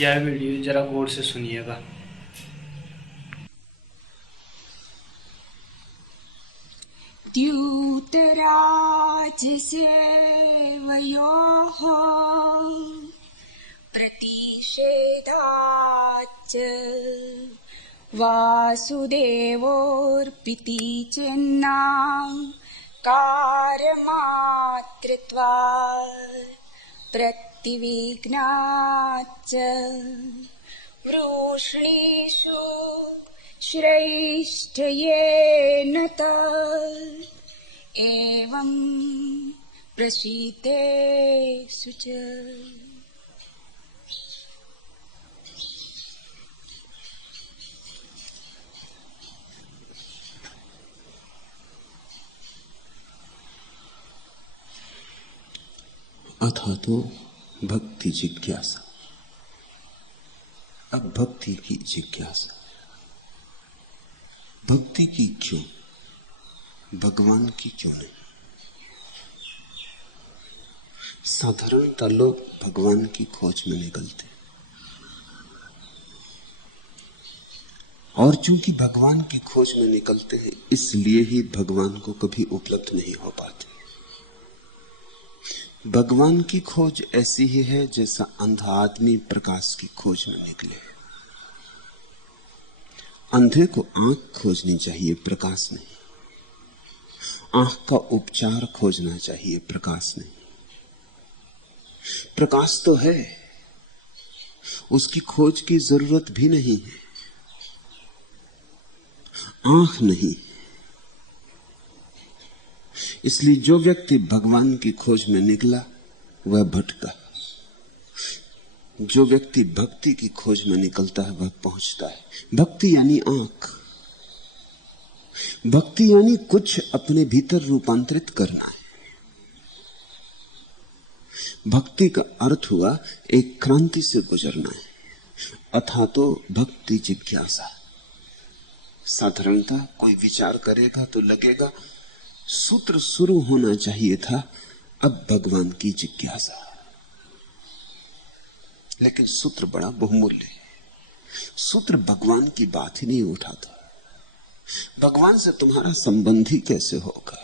यह वीडियो जरा गौर से सुनिएगा। द्यूतराजसेवयोः प्रतिषेधाच्च वासुदेवोऽर्पिति चिन्नां कारमातृत्वात् प्रतिविघ्नाच्च वृष्णीषु श्रेष्ठयेन तत् एवं प्रसीदेषु च। अथा तो भक्ति जिज्ञासा। अब भक्ति की जिज्ञासा, भक्ति की क्यों, भगवान की क्यों नहीं। साधारणतः लोग भगवान की खोज में निकलते और चूंकि भगवान की खोज में निकलते हैं इसलिए ही भगवान को कभी उपलब्ध नहीं हो पाते। भगवान की खोज ऐसी ही है जैसा अंधा आदमी प्रकाश की खोज में निकले। अंधे को आंख खोजनी चाहिए, प्रकाश नहीं। आंख का उपचार खोजना चाहिए, प्रकाश नहीं। प्रकाश तो है, उसकी खोज की जरूरत भी नहीं है, आंख नहीं। इसलिए जो व्यक्ति भगवान की खोज में निकला वह भटका, जो व्यक्ति भक्ति की खोज में निकलता है वह पहुंचता है। भक्ति यानी आंख, भक्ति यानी कुछ अपने भीतर रूपांतरित करना है। भक्ति का अर्थ हुआ एक क्रांति से गुजरना है। अथा तो भक्ति जिज्ञासा। साधारणतः कोई विचार करेगा तो लगेगा सूत्र शुरू होना चाहिए था अब भगवान की जिज्ञासा, लेकिन सूत्र बड़ा बहुमूल्य है। सूत्र भगवान की बात ही नहीं उठाता। भगवान से तुम्हारा संबंध ही कैसे होगा?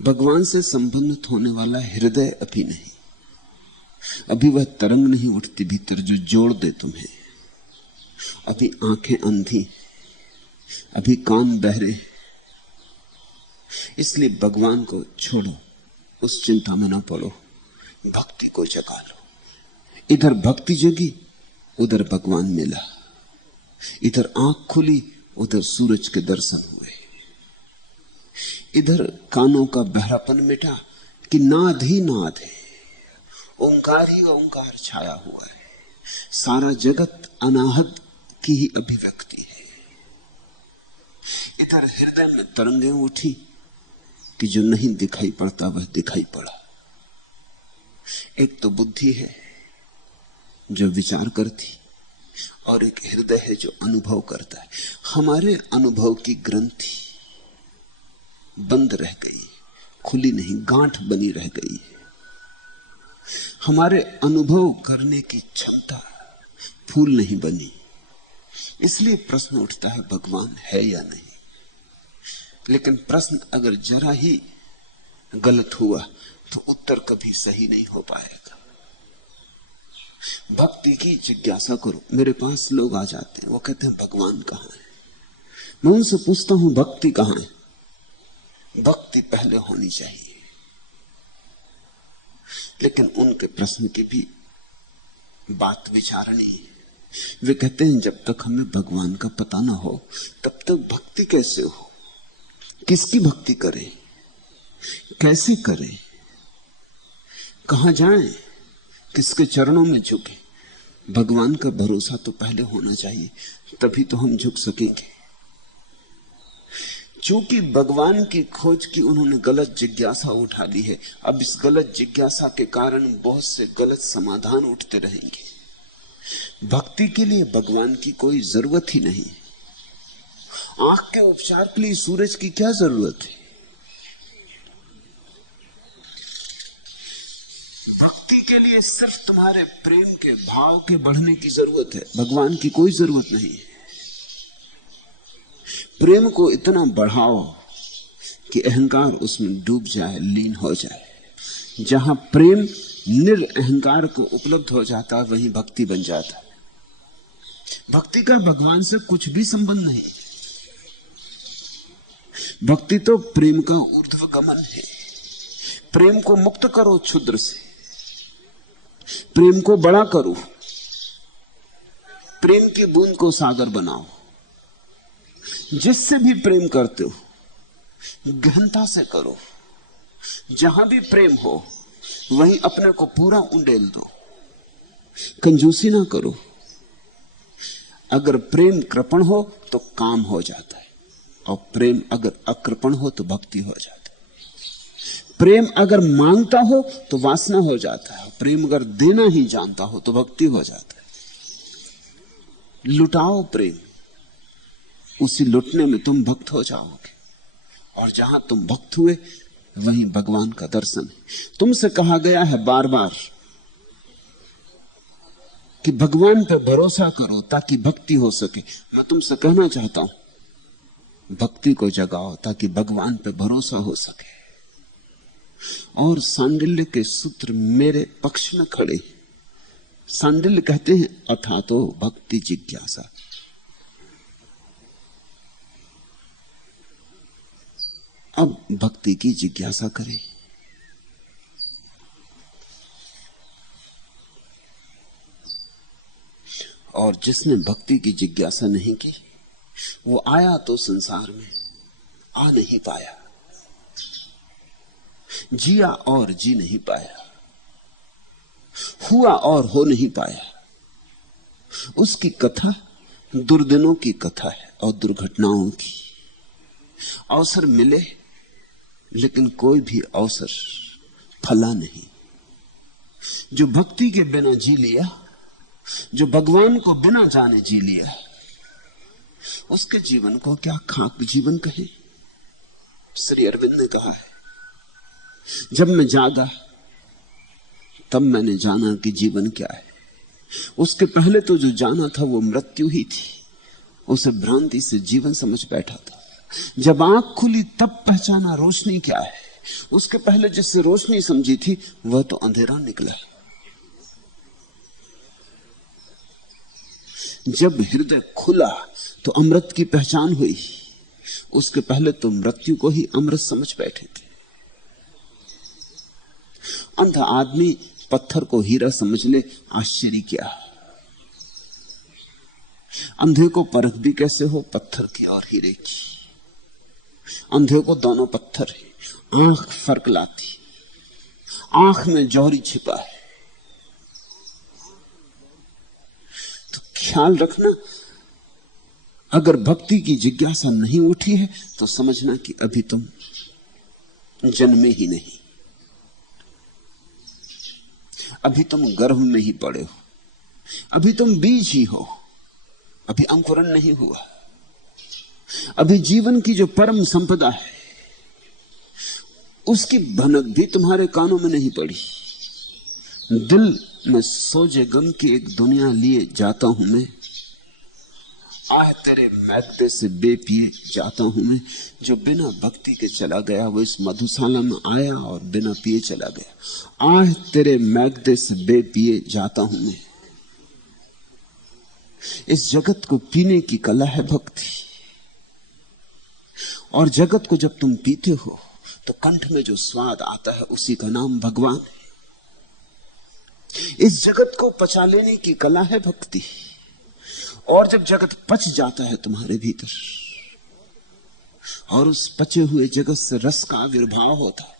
भगवान से संबंधित होने वाला हृदय अभी नहीं, अभी वह तरंग नहीं उठती भीतर जो जोड़ दे तुम्हें। अभी आंखें अंधी, अभी कान बहरे। इसलिए भगवान को छोड़ो, उस चिंता में ना पड़ो, भक्ति को जगा लो। इधर भक्ति जगी, उधर भगवान मिला। इधर आंख खुली, उधर सूरज के दर्शन हुए। इधर कानों का बहरापन मिटा कि नाद ही नाद है, ओंकार ही ओंकार छाया हुआ है। सारा जगत अनाहत की ही अभिव्यक्ति है। इधर हृदय में तरंगें उठी कि जो नहीं दिखाई पड़ता वह दिखाई पड़ा। एक तो बुद्धि है जो विचार करती, और एक हृदय है जो अनुभव करता है। हमारे अनुभव की ग्रंथि बंद रह गई, खुली नहीं, गांठ बनी रह गई है। हमारे अनुभव करने की क्षमता फूल नहीं बनी। इसलिए प्रश्न उठता है भगवान है या नहीं। लेकिन प्रश्न अगर जरा ही गलत हुआ तो उत्तर कभी सही नहीं हो पाएगा। भक्ति की जिज्ञासा करो। मेरे पास लोग आ जाते हैं, वो कहते हैं भगवान कहाँ है। मैं उनसे पूछता हूं भक्ति कहाँ है? भक्ति पहले होनी चाहिए। लेकिन उनके प्रश्न की भी बात विचारणी है। वे कहते हैं जब तक हमें भगवान का पता ना हो तब तक भक्ति कैसे हो? किसकी भक्ति करें, कैसे करें, कहां जाएं, किसके चरणों में झुके? भगवान का भरोसा तो पहले होना चाहिए, तभी तो हम झुक सकेंगे। चूंकि भगवान की खोज की उन्होंने गलत जिज्ञासा उठा ली है, अब इस गलत जिज्ञासा के कारण बहुत से गलत समाधान उठते रहेंगे। भक्ति के लिए भगवान की कोई जरूरत ही नहीं। आंख के उपचार के लिए सूरज की क्या जरूरत है? भक्ति के लिए सिर्फ तुम्हारे प्रेम के भाव के बढ़ने की जरूरत है, भगवान की कोई जरूरत नहीं है। प्रेम को इतना बढ़ाओ कि अहंकार उसमें डूब जाए, लीन हो जाए। जहां प्रेम निरअहंकार को उपलब्ध हो जाता है वहीं भक्ति बन जाता है। भक्ति का भगवान से कुछ भी संबंध नहीं। भक्ति तो प्रेम का ऊर्ध्वगमन है। प्रेम को मुक्त करो क्षुद्र से, प्रेम को बड़ा करो, प्रेम की बूंद को सागर बनाओ। जिससे भी प्रेम करते हो गहनता से करो। जहां भी प्रेम हो वहीं अपने को पूरा उंडेल दो, कंजूसी ना करो। अगर प्रेम कृपण हो तो काम हो जाता है, और प्रेम अगर अकृपण हो तो भक्ति हो जाता है। प्रेम अगर मांगता हो तो वासना हो जाता है, प्रेम अगर देना ही जानता हो तो भक्ति हो जाता है। लुटाओ प्रेम, उसी लुटने में तुम भक्त हो जाओगे, और जहां तुम भक्त हुए वहीं भगवान का दर्शन है। तुमसे कहा गया है बार बार कि भगवान पर भरोसा करो ताकि भक्ति हो सके। मैं तुमसे कहना चाहता हूं भक्ति को जगाओ ताकि भगवान पर भरोसा हो सके। और सांडिल्य के सूत्र मेरे पक्ष में खड़े। सांडिल्य कहते हैं अथा तो भक्ति जिज्ञासा। अब भक्ति की जिज्ञासा करें। और जिसने भक्ति की जिज्ञासा नहीं की वो आया तो संसार में आ नहीं पाया, जिया और जी नहीं पाया, हुआ और हो नहीं पाया। उसकी कथा दुर्दिनों की कथा है और दुर्घटनाओं की। अवसर मिले लेकिन कोई भी अवसर फला नहीं। जो भक्ति के बिना जी लिया, जो भगवान को बिना जाने जी लिया, उसके जीवन को क्या खाक जीवन कहे। श्री अरविंद ने कहा है, जब मैं जागा तब मैंने जाना कि जीवन क्या है। उसके पहले तो जो जाना था वो मृत्यु ही थी। उसे भ्रांति से जीवन समझ बैठा था। जब आंख खुली तब पहचाना रोशनी क्या है। उसके पहले जिससे रोशनी समझी थी वह तो अंधेरा निकला। जब हृदय खुला तो अमृत की पहचान हुई। उसके पहले तो मृत्यु को ही अमृत समझ बैठे थे। अंधा आदमी पत्थर को हीरा समझ ले, आश्चर्य क्या। अंधे को परख भी कैसे हो, पत्थर की और हीरे की। अंधे को दोनों पत्थर है, आंख फर्क लाती, आंख में जौहरी छिपा है। तो ख्याल रखना, अगर भक्ति की जिज्ञासा नहीं उठी है तो समझना कि अभी तुम जन्मे ही नहीं, अभी तुम गर्भ में ही पड़े हो, अभी तुम बीज ही हो, अभी अंकुरण नहीं हुआ। अभी जीवन की जो परम संपदा है उसकी भनक भी तुम्हारे कानों में नहीं पड़ी। दिल में सोजे गम की एक दुनिया लिए जाता हूं मैं, आह तेरे मैगदे से बेपिए जाता हूं मैं। जो बिना भक्ति के चला गया वो इस मधुशाला में आया और बिना पिए चला गया। आह तेरे मैगदे से बेपिए जाता हूं मैं। इस जगत को पीने की कला है भक्ति। और जगत को जब तुम पीते हो तो कंठ में जो स्वाद आता है उसी का नाम भगवान है। इस जगत को पचा लेने की कला है भक्ति। और जब जगत पच जाता है तुम्हारे भीतर और उस पचे हुए जगत से रस का आविर्भाव होता है,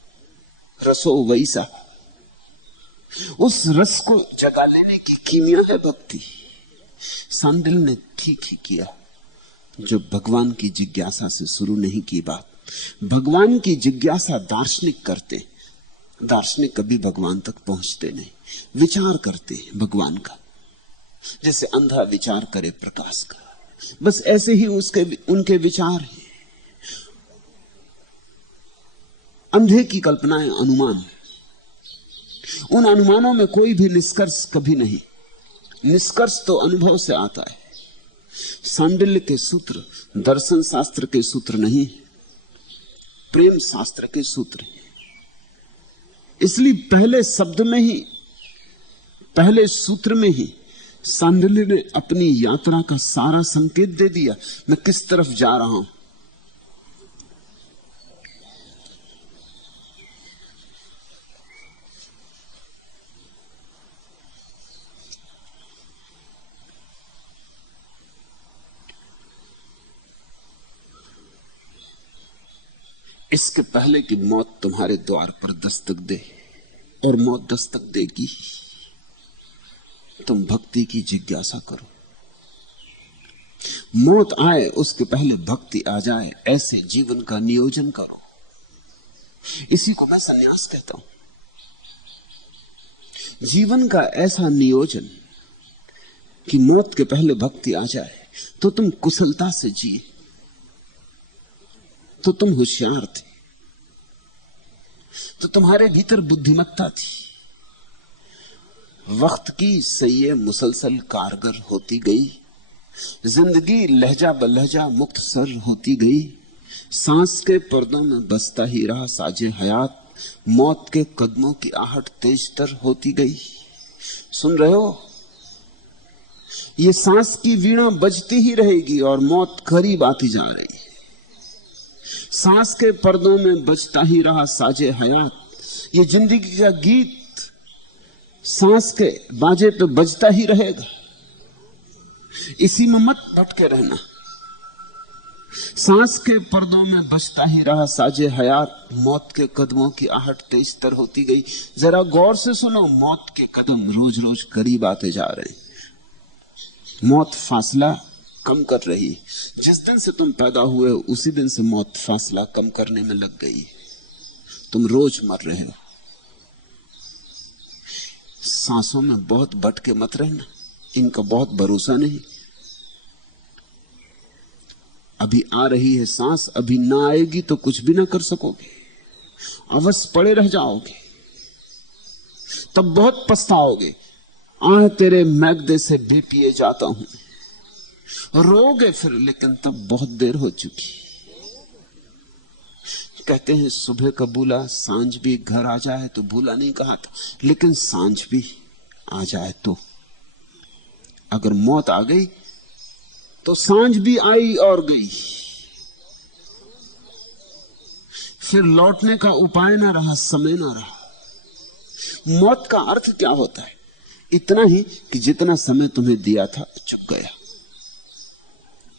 रसो वैसा, उस रस को जगा लेने की कीमिया है भक्ति। सांडिल ने ठीक ही किया जो भगवान की जिज्ञासा से शुरू नहीं की बात। भगवान की जिज्ञासा दार्शनिक करते, दार्शनिक कभी भगवान तक पहुंचते नहीं। विचार करते भगवान का, जैसे अंधा विचार करे प्रकाश का, बस ऐसे ही उनके विचार हैं। अंधे की कल्पनाएं अनुमान, उन अनुमानों में कोई भी निष्कर्ष कभी नहीं। निष्कर्ष तो अनुभव से आता है। सांडिल्य के सूत्र दर्शन शास्त्र के सूत्र नहीं, प्रेम शास्त्र के सूत्र हैं। इसलिए पहले शब्द में ही, पहले सूत्र में ही सांडिल्य ने अपनी यात्रा का सारा संकेत दे दिया, मैं किस तरफ जा रहा हूं। इसके पहले कि मौत तुम्हारे द्वार पर दस्तक दे, और मौत दस्तक देगी, तुम भक्ति की जिज्ञासा करो। मौत आए उसके पहले भक्ति आ जाए, ऐसे जीवन का नियोजन करो। इसी को मैं संन्यास कहता हूं। जीवन का ऐसा नियोजन कि मौत के पहले भक्ति आ जाए, तो तुम कुशलता से जिए, तो तुम होशियार थे, तो तुम्हारे भीतर बुद्धिमत्ता थी। वक्त की सैये मुसलसल कारगर होती गई, जिंदगी लहजा बलहजा मुक्त सर होती गई। सांस के पर्दों में बसता ही रहा साजे हयात, मौत के कदमों की आहट तेजतर होती गई। सुन रहे हो? ये सांस की वीणा बजती ही रहेगी और मौत करीब आती जा रही है। सांस के पर्दों में बजता ही रहा साजे हयात, ये जिंदगी का गीत सांस के बाजे पे बजता ही रहेगा। इसी में मत भटके रहना। सांस के पर्दों में बजता ही रहा साजे हयात, मौत के कदमों की आहट तेज तर होती गई। जरा गौर से सुनो, मौत के कदम रोज रोज करीब आते जा रहे हैं। मौत फासला कम कर रही। जिस दिन से तुम पैदा हुए उसी दिन से मौत फासला कम करने में लग गई। तुम रोज मर रहे हो। सांसों में बहुत भटके मत रहना, इनका बहुत भरोसा नहीं। अभी आ रही है सांस, अभी ना आएगी तो कुछ भी ना कर सकोगे, अवश्य पड़े रह जाओगे, तब बहुत पछताओगे। आह तेरे मैगदे से भी पिए जाता हूं, रोगे फिर, लेकिन तब बहुत देर हो चुकी। कहते हैं सुबह का भूला सांझ भी घर आ जाए, तो भूला नहीं कहा था, लेकिन सांझ भी आ जाए तो। अगर मौत आ गई तो सांझ भी आई और गई, फिर लौटने का उपाय ना रहा, समय ना रहा। मौत का अर्थ क्या होता है? इतना ही कि जितना समय तुम्हें दिया था चुक गया।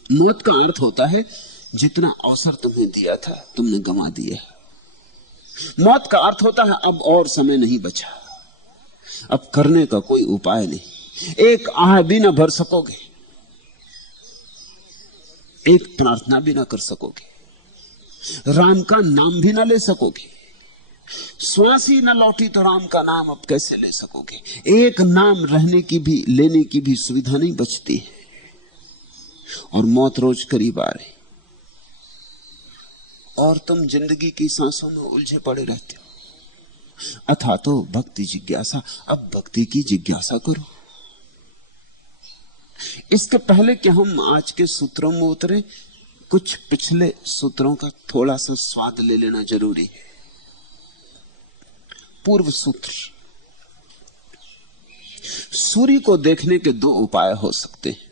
मौत का अर्थ होता है जितना अवसर तुम्हें दिया था तुमने गंवा दिया। मौत का अर्थ होता है अब और समय नहीं बचा, अब करने का कोई उपाय नहीं। एक आह भी ना भर सकोगे, एक प्रार्थना भी ना कर सकोगे, राम का नाम भी ना ले सकोगे। श्वास ही ना लौटी तो राम का नाम अब कैसे ले सकोगे? एक नाम रहने की भी, लेने की भी सुविधा नहीं बचती है। और मौत रोज करीब आ रही, और तुम जिंदगी की सांसों में उलझे पड़े रहते हो। अथा तो भक्ति जिज्ञासा, अब भक्ति की जिज्ञासा करो। इसके पहले कि हम आज के सूत्रों में उतरे, कुछ पिछले सूत्रों का थोड़ा सा स्वाद ले लेना जरूरी है। पूर्व सूत्र। सूर्य को देखने के दो उपाय हो सकते हैं।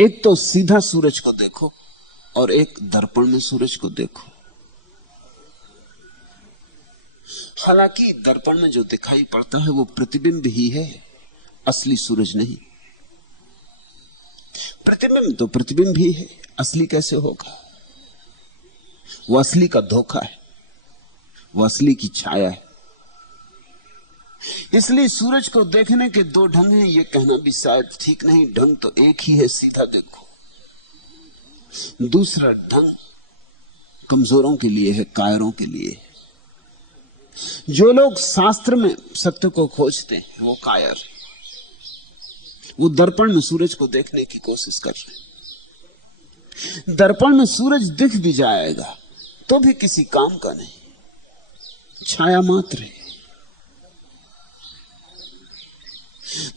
एक तो सीधा सूरज को देखो, और एक दर्पण में सूरज को देखो। हालांकि दर्पण में जो दिखाई पड़ता है वो प्रतिबिंब ही है, असली सूरज नहीं। प्रतिबिंब तो प्रतिबिंब ही है, असली कैसे होगा? वो असली का धोखा है, वो असली की छाया है। इसलिए सूरज को देखने के दो ढंग हैं, ये कहना भी शायद ठीक नहीं। ढंग तो एक ही है, सीधा देखो। दूसरा ढंग कमजोरों के लिए है, कायरों के लिए है। जो लोग शास्त्र में सत्य को खोजते हैं वो कायर है। वो दर्पण में सूरज को देखने की कोशिश कर रहे हैं। दर्पण में सूरज दिख भी जाएगा तो भी किसी काम का नहीं, छाया मात्र है।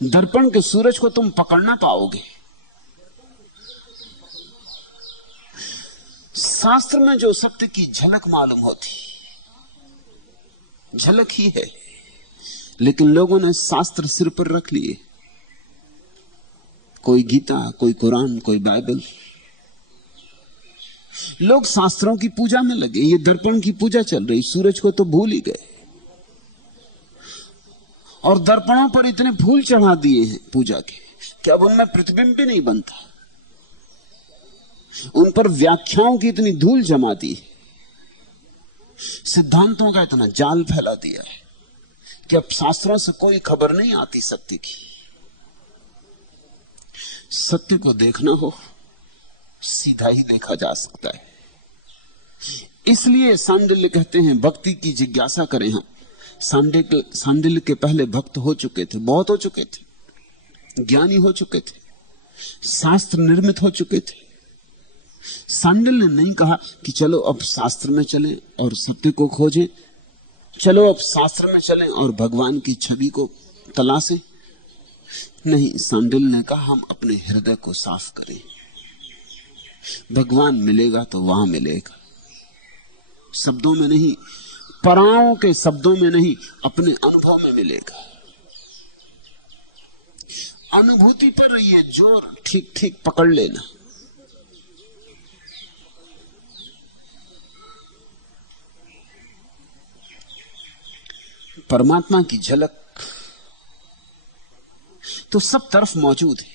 दर्पण के सूरज को तुम पकड़ ना पाओगे। शास्त्र में जो सत्य की झलक मालूम होती, झलक ही है, लेकिन लोगों ने शास्त्र सिर पर रख लिए। कोई गीता, कोई कुरान, कोई बाइबल। लोग शास्त्रों की पूजा में लगे, ये दर्पण की पूजा चल रही, सूरज को तो भूल ही गए। और दर्पणों पर इतने फूल चढ़ा दिए हैं पूजा के कि अब उनमें प्रतिबिंब भी नहीं बनता। उन पर व्याख्याओं की इतनी धूल जमा दी, सिद्धांतों का इतना जाल फैला दिया है कि अब शास्त्रों से कोई खबर नहीं आती सत्य की। सत्य को देखना हो सीधा ही देखा जा सकता है। इसलिए सांडिल्य कहते हैं भक्ति की जिज्ञासा करें हम। सांडिल्य के पहले भक्त हो चुके थे, बहुत हो चुके थे, ज्ञानी हो चुके थे, शास्त्र निर्मित हो चुके थे। सांडिल्य ने नहीं कहा कि चलो अब शास्त्र में चलें और सत्य को खोजें, चलो अब शास्त्र में चलें और भगवान की छवि को तलाशें। नहीं, सांडिल्य ने कहा हम अपने हृदय को साफ करें। भगवान मिलेगा तो वहां मिलेगा, शब्दों में नहीं, पराओं के शब्दों में नहीं, अपने अनुभव में मिलेगा। अनुभूति पर ये जोर ठीक ठीक पकड़ लेना। परमात्मा की झलक तो सब तरफ मौजूद है,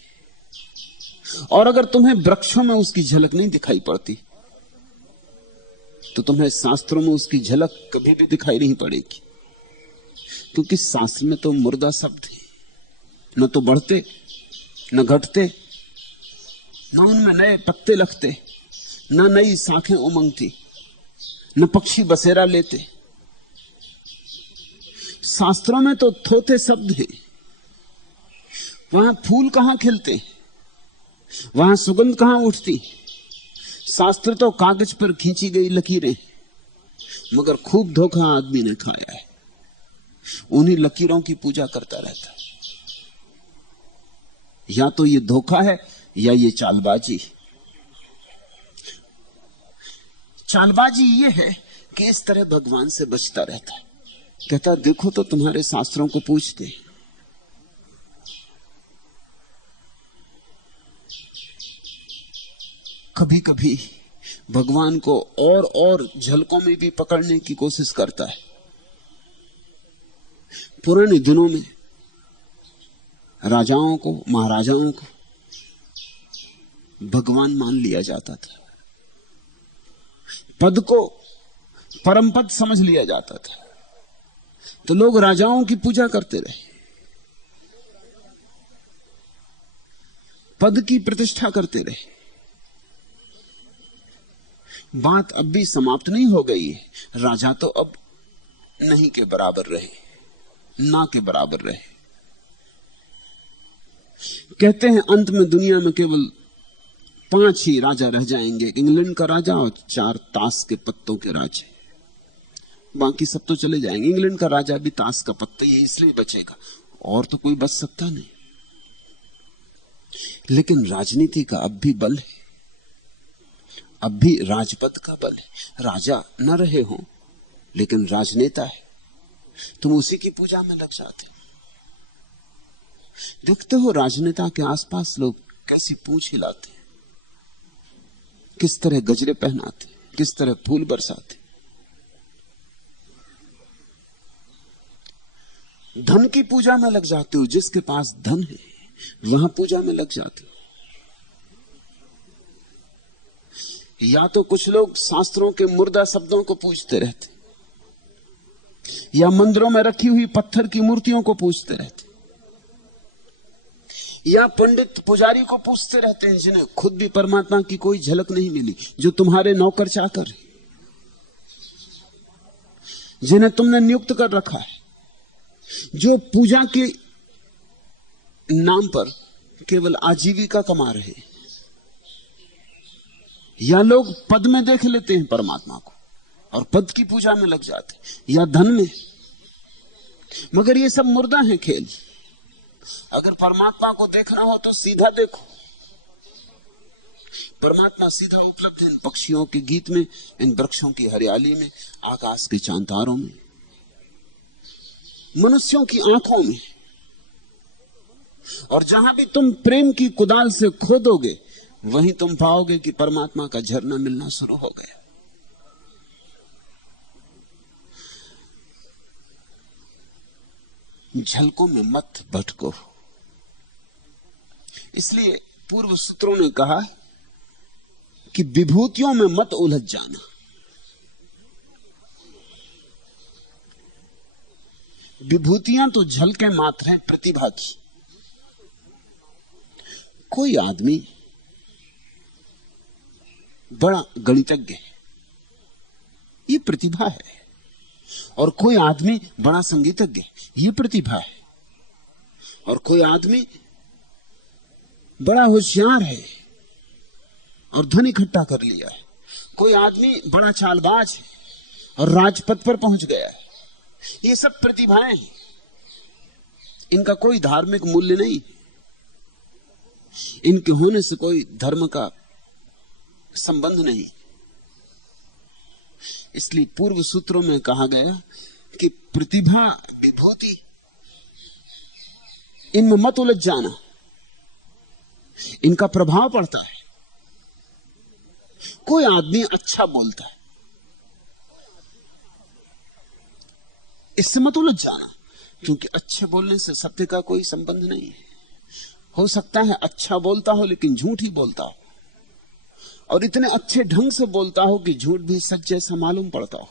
और अगर तुम्हें वृक्षों में उसकी झलक नहीं दिखाई पड़ती तो तुम्हें शास्त्रों में उसकी झलक कभी भी दिखाई नहीं पड़ेगी। क्योंकि शास्त्र में तो मुर्दा शब्द है, न तो बढ़ते न घटते, न उनमें नए पत्ते लगते, न नई शाखें उमंगती, न पक्षी बसेरा लेते। शास्त्रों में तो थोथे शब्द हैं, वहां फूल कहां खिलते, वहां सुगंध कहां उठती। शास्त्र तो कागज पर खींची गई लकीरें, मगर खूब धोखा आदमी ने खाया है, उन्हीं लकीरों की पूजा करता रहता है। या तो ये धोखा है या ये चालबाजी। चालबाजी ये है कि इस तरह भगवान से बचता रहता है, कहता देखो तो तुम्हारे शास्त्रों को पूछते। कभी कभी भगवान को और झलकों में भी पकड़ने की कोशिश करता है। पुराने दिनों में राजाओं को, महाराजाओं को भगवान मान लिया जाता था, पद को परम पद समझ लिया जाता था, तो लोग राजाओं की पूजा करते रहे, पद की प्रतिष्ठा करते रहे। बात अब भी समाप्त नहीं हो गई है। राजा तो अब नहीं के बराबर रहे, ना के बराबर रहे। कहते हैं अंत में दुनिया में केवल 5 ही राजा रह जाएंगे, इंग्लैंड का राजा और 4 ताश के पत्तों के राजे, बाकी सब तो चले जाएंगे। इंग्लैंड का राजा भी ताश का पत्ता ही इसलिए बचेगा, और तो कोई बच सकता नहीं। लेकिन राजनीति का अब भी बल है, अब भी राजपद का बल है। राजा न रहे हो लेकिन राजनेता है, तुम उसी की पूजा में लग जाते हो। देखते हो राजनेता के आसपास लोग कैसी पूंछ हिलाते, किस तरह गजरे पहनाते, किस तरह फूल बरसाते। धन की पूजा में लग जाते हो, जिसके पास धन है वहां पूजा में लग जाते हो। या तो कुछ लोग शास्त्रों के मुर्दा शब्दों को पूजते रहते, या मंदिरों में रखी हुई पत्थर की मूर्तियों को पूजते रहते, या पंडित पुजारी को पूजते रहते हैं जिन्हें खुद भी परमात्मा की कोई झलक नहीं मिली, जो तुम्हारे नौकर चाकर, जिन्हें तुमने नियुक्त कर रखा है, जो पूजा के नाम पर केवल आजीविका कमा रहे। या लोग पद में देख लेते हैं परमात्मा को और पद की पूजा में लग जाते, या धन में, मगर ये सब मुर्दा है खेल। अगर परमात्मा को देखना हो तो सीधा देखो। परमात्मा सीधा उपलब्ध है इन पक्षियों के गीत में, इन वृक्षों की हरियाली में, आकाश के चांद तारों में, मनुष्यों की आंखों में। और जहां भी तुम प्रेम की कुदाल से खोदोगे वहीं तुम पाओगे कि परमात्मा का झरना मिलना शुरू हो गया। झलकों में मत भटको। इसलिए पूर्व सूत्रों ने कहा कि विभूतियों में मत उलझ जाना। विभूतियां तो झलके मात्र हैं प्रतिभा की। कोई आदमी बड़ा गणितज्ञ है, ये प्रतिभा है। और कोई आदमी बड़ा संगीतज्ञ, ये प्रतिभा है। और कोई आदमी बड़ा होशियार है और धन इकट्ठा कर लिया है। कोई आदमी बड़ा चालबाज है और राजपद पर पहुंच गया है। ये सब प्रतिभाएं हैं, इनका कोई धार्मिक मूल्य नहीं, इनके होने से कोई धर्म का संबंध नहीं। इसलिए पूर्व सूत्रों में कहा गया कि प्रतिभा विभूति इनमें मत उलझ जाना, इनका प्रभाव पड़ता है। कोई आदमी अच्छा बोलता है, इससे मत उलझ जाना, क्योंकि अच्छे बोलने से सत्य का कोई संबंध नहीं है। हो सकता है अच्छा बोलता हो लेकिन झूठ ही बोलता हो, और इतने अच्छे ढंग से बोलता हो कि झूठ भी सच जैसा मालूम पड़ता हो।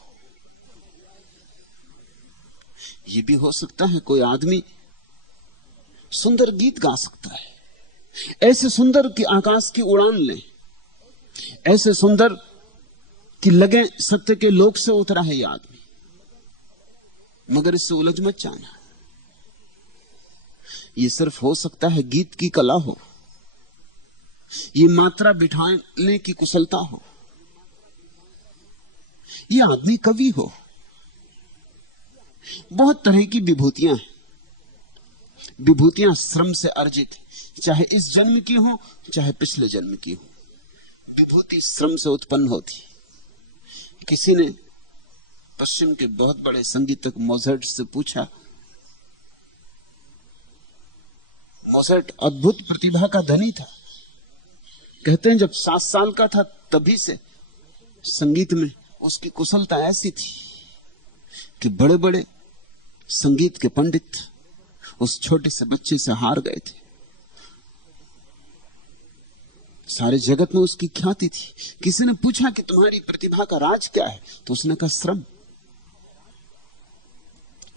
यह भी हो सकता है कोई आदमी सुंदर गीत गा सकता है, ऐसे सुंदर कि आकाश की उड़ान ले, ऐसे सुंदर कि लगे सत्य के लोक से उतरा है यह आदमी, मगर इससे उलझ मत जाना। यह सिर्फ हो सकता है गीत की कला हो, ये मात्रा बिठाने की कुशलता हो, ये आदमी कवि हो। बहुत तरह की विभूतियां हैं। विभूतियां श्रम से अर्जित, चाहे इस जन्म की हो चाहे पिछले जन्म की हो। विभूति श्रम से उत्पन्न होती। किसी ने पश्चिम के बहुत बड़े संगीतक मोज़ार्ट से पूछा, मोज़ार्ट अद्भुत प्रतिभा का धनी था। कहते हैं जब 7 साल का था तभी से संगीत में उसकी कुशलता ऐसी थी कि बड़े बड़े संगीत के पंडित उस छोटे से बच्चे से हार गए थे। सारे जगत में उसकी ख्याति थी। किसी ने पूछा कि तुम्हारी प्रतिभा का राज क्या है, तो उसने कहा श्रम।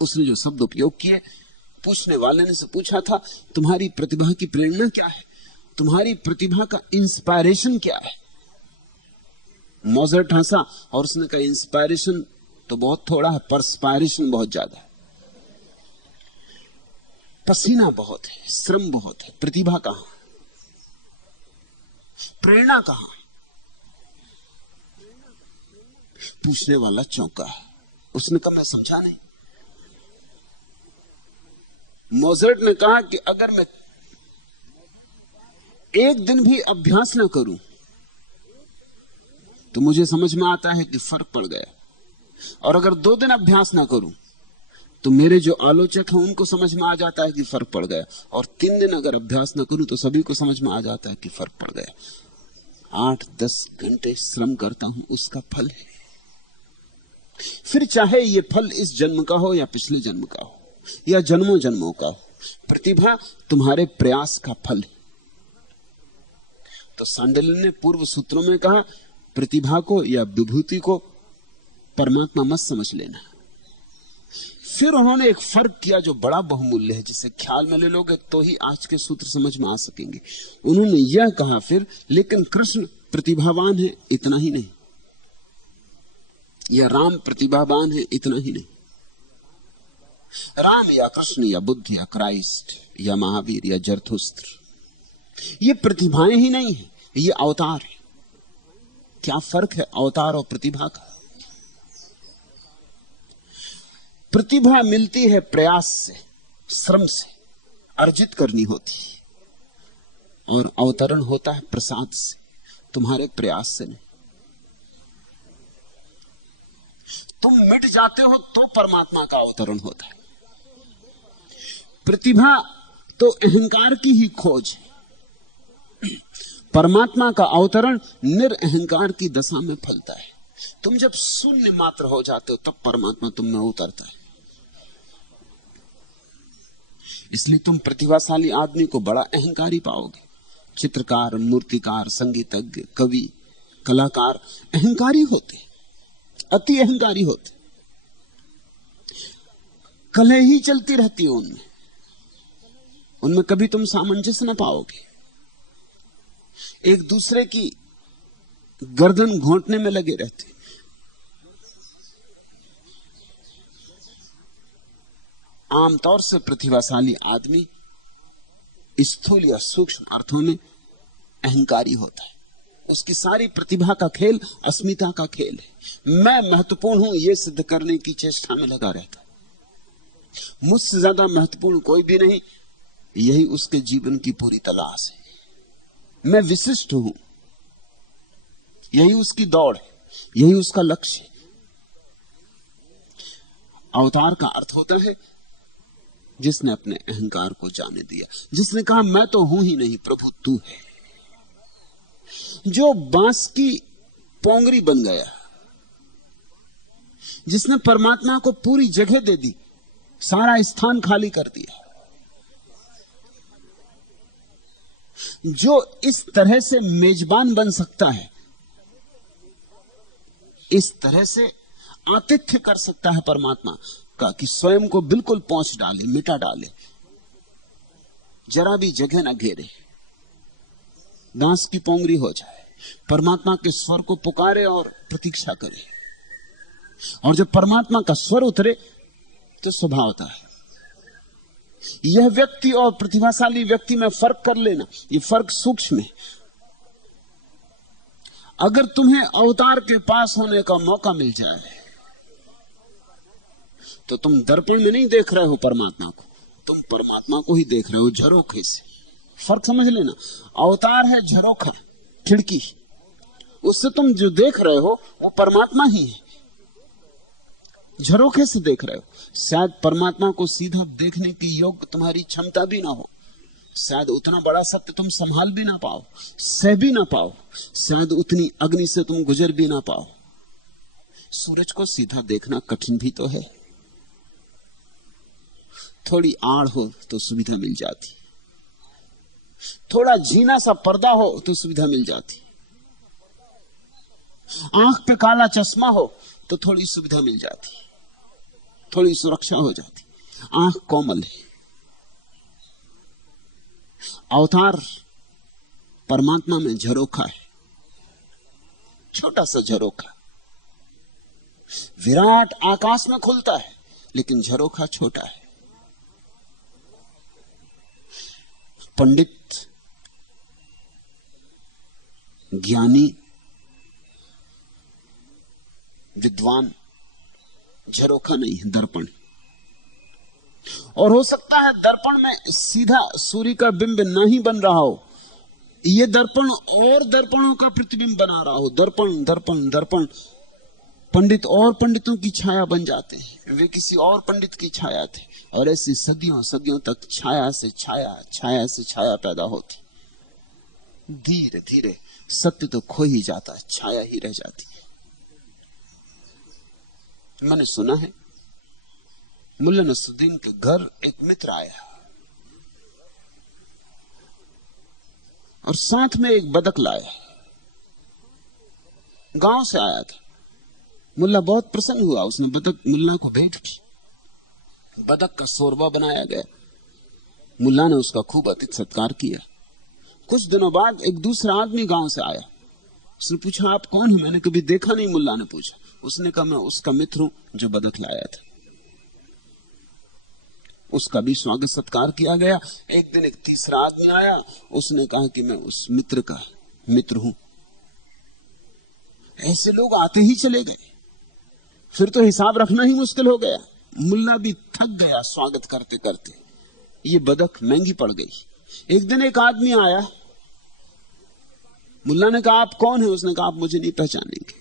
उसने जो शब्द उपयोग किए, पूछने वाले ने से पूछा था तुम्हारी प्रतिभा की प्रेरणा क्या है, तुम्हारी प्रतिभा का इंस्पायरेशन क्या है। मोज़ार्ट हंसा और उसने कहा इंस्पायरेशन तो बहुत थोड़ा है, परस्पायरेशन बहुत ज्यादा है। पसीना बहुत है, श्रम बहुत है, प्रतिभा कहां, प्रेरणा कहां। पूछने वाला चौंका। उसने कहा मैं समझा नहीं। मोज़ार्ट ने कहा कि अगर मैं एक दिन भी अभ्यास ना करूं तो मुझे समझ में आता है कि फर्क पड़ गया, और अगर 2 दिन अभ्यास ना करूं तो मेरे जो आलोचक हैं उनको समझ में आ जाता है कि फर्क पड़ गया, और 3 दिन अगर अभ्यास ना करूं तो सभी को समझ में आ जाता है कि फर्क पड़ गया। 8-10 घंटे श्रम करता हूं, उसका फल है। फिर चाहे ये फल इस जन्म का हो या पिछले जन्म का हो या जन्मों जन्मों का हो, प्रतिभा तुम्हारे प्रयास का फल है। तो सांडिल्य ने पूर्व सूत्रों में कहा प्रतिभा को या विभूति को परमात्मा मत समझ लेना। फिर उन्होंने एक फर्क किया जो बड़ा बहुमूल्य है, जिसे ख्याल में ले लोगे तो ही आज के सूत्र समझ में आ सकेंगे। उन्होंने यह कहा फिर, लेकिन कृष्ण प्रतिभावान है इतना ही नहीं, या राम प्रतिभावान है इतना ही नहीं। राम या कृष्ण या बुद्ध या क्राइस्ट या महावीर या जरथुस्त्र, ये प्रतिभाएं ही नहीं है, ये अवतार है। क्या फर्क है अवतार और प्रतिभा का? प्रतिभा मिलती है प्रयास से, श्रम से, अर्जित करनी होती, और अवतरण होता है प्रसाद से, तुम्हारे प्रयास से नहीं। तुम मिट जाते हो तो परमात्मा का अवतरण होता है। प्रतिभा तो अहंकार की ही खोज है, परमात्मा का अवतरण निरअहंकार की दशा में फलता है। तुम जब शून्य मात्र हो जाते हो तब परमात्मा तुम में उतरता है। इसलिए तुम प्रतिभाशाली आदमी को बड़ा अहंकारी पाओगे। चित्रकार, मूर्तिकार, संगीतज्ञ, कवि, कलाकार अहंकारी होते, अति अहंकारी होते। कलह ही चलती रहती है उनमें कभी तुम सामंजस्य न पाओगे। एक दूसरे की गर्दन घोंटने में लगे रहते। आमतौर से प्रतिभाशाली आदमी स्थूल या सूक्ष्म अर्थों में अहंकारी होता है। उसकी सारी प्रतिभा का खेल अस्मिता का खेल है। मैं महत्वपूर्ण हूं यह सिद्ध करने की चेष्टा में लगा रहता। मुझसे ज्यादा महत्वपूर्ण कोई भी नहीं, यही उसके जीवन की पूरी तलाश है। मैं विशिष्ट हूं, यही उसकी दौड़ है, यही उसका लक्ष्य है। अवतार का अर्थ होता है जिसने अपने अहंकार को जाने दिया, जिसने कहा मैं तो हूं ही नहीं प्रभु तू है। जो बांस की पोंगरी बन गया, जिसने परमात्मा को पूरी जगह दे दी, सारा स्थान खाली कर दिया। जो इस तरह से मेजबान बन सकता है, इस तरह से आतिथ्य कर सकता है परमात्मा का कि स्वयं को बिल्कुल पहुंच डाले, मिटा डाले, जरा भी जगह ना घेरे, बांस की पोंगरी हो जाए, परमात्मा के स्वर को पुकारे और प्रतीक्षा करे। और जब परमात्मा का स्वर उतरे तो स्वभाव होता है। यह व्यक्ति और प्रतिभाशाली व्यक्ति में फर्क कर लेना, यह फर्क सूक्ष्म है। अगर तुम्हें अवतार के पास होने का मौका मिल जाए तो तुम दर्पण में नहीं देख रहे हो परमात्मा को, तुम परमात्मा को ही देख रहे हो झरोखे से। फर्क समझ लेना। अवतार है झरोखा, खिड़की, उससे तुम जो देख रहे हो वो परमात्मा ही है। झरोखे से देख रहे हो। शायद परमात्मा को सीधा देखने की योग्य तुम्हारी क्षमता भी ना हो, शायद उतना बड़ा सत्य तुम संभाल भी ना पाओ, सह भी ना पाओ, शायद उतनी अग्नि से तुम गुजर भी ना पाओ। सूरज को सीधा देखना कठिन भी तो है, थोड़ी आड़ हो तो सुविधा मिल जाती, थोड़ा झीना सा पर्दा हो तो सुविधा मिल जाती, आंख पे काला चश्मा हो तो थोड़ी सुविधा मिल जाती, थोड़ी सुरक्षा हो जाती। आंख कोमल है। अवतार परमात्मा में झरोखा है, छोटा सा झरोखा। विराट आकाश में खुलता है लेकिन झरोखा छोटा है। पंडित, ज्ञानी, विद्वान झरोखा नहीं है, दर्पण। और हो सकता है दर्पण में सीधा सूर्य का बिंब ना ही बन रहा हो, यह दर्पण और दर्पणों का प्रतिबिंब बना रहा हो। दर्पण दर्पण दर्पण, पंडित और पंडितों की छाया बन जाते हैं, वे किसी और पंडित की छाया थे, और ऐसी सदियों सदियों तक छाया से छाया, छाया से छाया पैदा होती। धीरे धीरे सत्य तो खो ही जाता, छाया ही रह जाती। मैंने सुना है मुल्ला नसरुद्दीन के घर एक मित्र आया और साथ में एक बतख लाया। गांव से आया था। मुल्ला बहुत प्रसन्न हुआ, उसने बतख मुल्ला को भेंट की। बतख का शोरबा बनाया गया, मुल्ला ने उसका खूब अतिथि सत्कार किया। कुछ दिनों बाद एक दूसरा आदमी गांव से आया। उसने पूछा आप कौन है? मैंने कभी देखा नहीं। मुल्ला ने पूछा। उसने कहा मैं उसका मित्र हूं जो बतख लाया था। उसका भी स्वागत सत्कार किया गया। एक दिन एक तीसरा आदमी आया, उसने कहा कि मैं उस मित्र का मित्र हूं। ऐसे लोग आते ही चले गए, फिर तो हिसाब रखना ही मुश्किल हो गया। मुल्ला भी थक गया स्वागत करते करते। ये बतख महंगी पड़ गई। एक दिन एक आदमी आया, मुल्ला ने कहा आप कौन है? उसने कहा आप मुझे नहीं पहचानेंगे।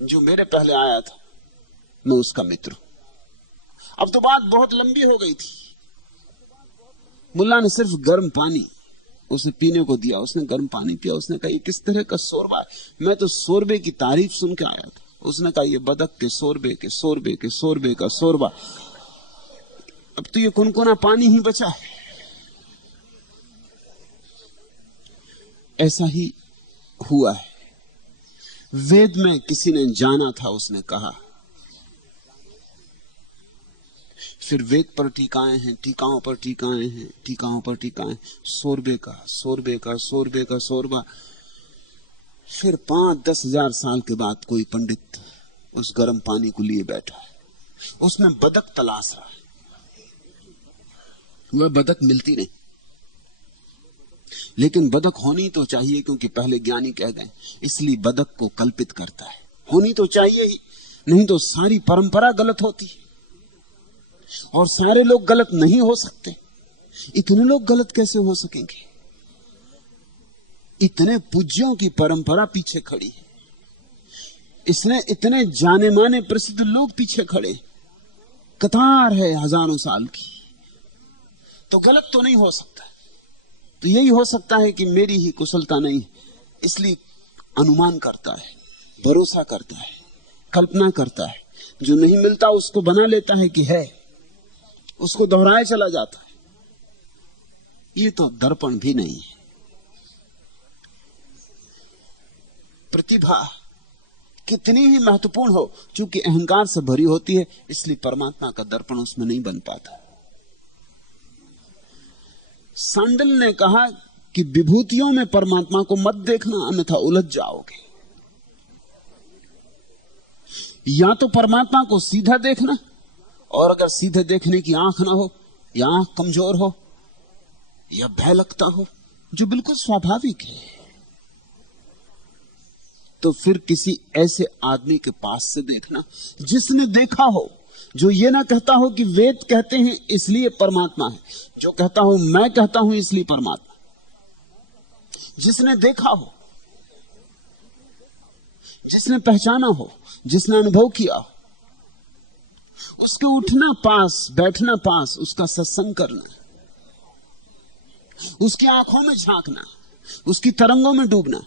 जो मेरे पहले आया था मैं उसका मित्र हूं। अब तो बात बहुत लंबी हो गई थी। मुल्ला ने सिर्फ गर्म पानी उसे पीने को दिया। उसने गर्म पानी पिया। उसने कहा ये किस तरह का शोरबा है? मैं तो शोरबे की तारीफ सुन के आया था। उसने कहा ये बदक के शोरबे के शोरबे के शोरबे का शोरबा। अब तो ये कुनकुना पानी ही बचा है। ऐसा ही हुआ है। वेद में किसी ने जाना था, उसने कहा। फिर वेद पर टीकाएं हैं, टीकाओं पर टीकाएं हैं, टीकाओं पर टीकाएं। शोरबे का शोरबे का शोरबे का शोरबा। फिर 5-10 हजार साल के बाद कोई पंडित उस गर्म पानी को लिए बैठा है। उसमें बदक तलाश रहा है। वह बदक मिलती नहीं, लेकिन बदक होनी तो चाहिए, क्योंकि पहले ज्ञानी कह गए। इसलिए बदक को कल्पित करता है। होनी तो चाहिए ही, नहीं तो सारी परंपरा गलत होती है। और सारे लोग गलत नहीं हो सकते। इतने लोग गलत कैसे हो सकेंगे? इतने पूज्यों की परंपरा पीछे खड़ी है। इसने इतने जाने माने प्रसिद्ध लोग पीछे खड़े, कतार है हजारों साल की। तो गलत तो नहीं हो सकता। तो यही हो सकता है कि मेरी ही कुशलता नहीं है, इसलिए अनुमान करता है, भरोसा करता है, कल्पना करता है। जो नहीं मिलता उसको बना लेता है कि है, उसको दोहराए चला जाता है। ये तो दर्पण भी नहीं है। प्रतिभा कितनी ही महत्वपूर्ण हो, चूंकि अहंकार से भरी होती है, इसलिए परमात्मा का दर्पण उसमें नहीं बन पाता। सांडल ने कहा कि विभूतियों में परमात्मा को मत देखना, अन्यथा उलझ जाओगे। या तो परमात्मा को सीधा देखना, और अगर सीधे देखने की आंख ना हो, या आंख कमजोर हो, या भय लगता हो, जो बिल्कुल स्वाभाविक है, तो फिर किसी ऐसे आदमी के पास से देखना जिसने देखा हो, जो ये ना कहता हो कि वेद कहते हैं इसलिए परमात्मा है, जो कहता हो मैं कहता हूं इसलिए परमात्मा। जिसने देखा हो, जिसने पहचाना हो, जिसने अनुभव किया हो, उसके उठना पास, बैठना पास, उसका सत्संग करना, उसकी आंखों में झांकना, उसकी तरंगों में डूबना।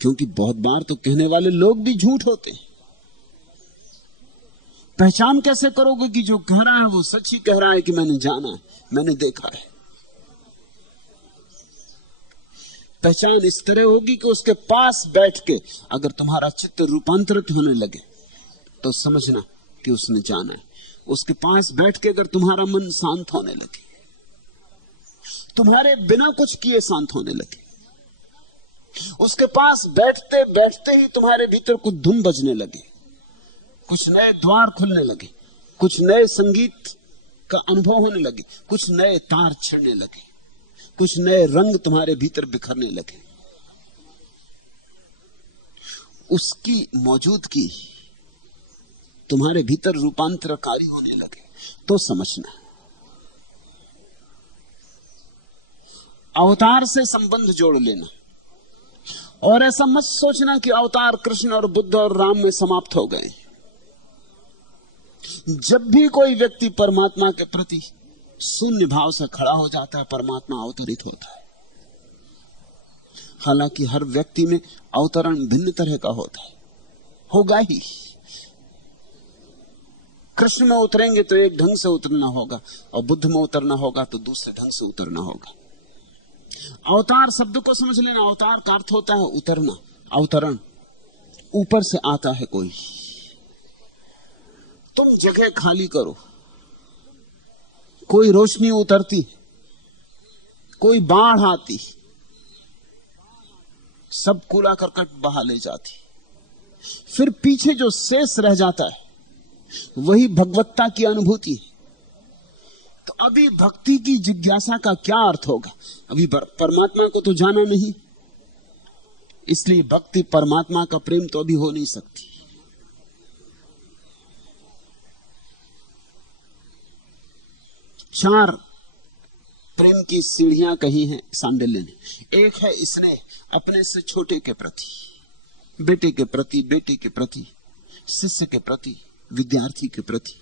क्योंकि बहुत बार तो कहने वाले लोग भी झूठ होते हैं। पहचान कैसे करोगे कि जो कह रहा है वो सच ही कह रहा है कि मैंने जाना है, मैंने देखा है? पहचान इस तरह होगी कि उसके पास बैठ के अगर तुम्हारा चित्त रूपांतरित होने लगे तो समझना कि उसने जाना है। उसके पास बैठ के अगर तुम्हारा मन शांत होने लगे, तुम्हारे बिना कुछ किए शांत होने लगे, उसके पास बैठते बैठते ही तुम्हारे भीतर कुछ धुन बजने लगे, कुछ नए द्वार खुलने लगे, कुछ नए संगीत का अनुभव होने लगे, कुछ नए तार छिड़ने लगे, कुछ नए रंग तुम्हारे भीतर बिखरने लगे, उसकी मौजूदगी तुम्हारे भीतर रूपांतरकारी होने लगे, तो समझना। अवतार से संबंध जोड़ लेना, और ऐसा मत सोचना कि अवतार कृष्ण और बुद्ध और राम में समाप्त हो गए। जब भी कोई व्यक्ति परमात्मा के प्रति शून्य भाव से खड़ा हो जाता है, परमात्मा अवतरित होता है। हालांकि हर व्यक्ति में अवतरण भिन्न तरह का होता है, होगा ही। कृष्ण में उतरेंगे तो एक ढंग से उतरना होगा, और बुद्ध में उतरना होगा तो दूसरे ढंग से उतरना होगा। अवतार शब्द को समझ लेना। अवतार का अर्थ होता है उतरना, अवतरण। ऊपर से आता है कोई, तुम जगह खाली करो, कोई रोशनी उतरती, कोई बाढ़ आती, सब कूड़ा करकट बहा ले जाती, फिर पीछे जो शेष रह जाता है वही भगवत्ता की अनुभूति है। तो अभी भक्ति की जिज्ञासा का क्या अर्थ होगा? अभी परमात्मा को तो जाना नहीं, इसलिए भक्ति परमात्मा का प्रेम तो अभी हो नहीं सकती। 4 प्रेम की सीढ़ियां कही हैं सांडिल्य ने। एक है स्नेह, अपने से छोटे के प्रति, बेटे के प्रति, बेटे के प्रति, शिष्य के प्रति, विद्यार्थी के प्रति,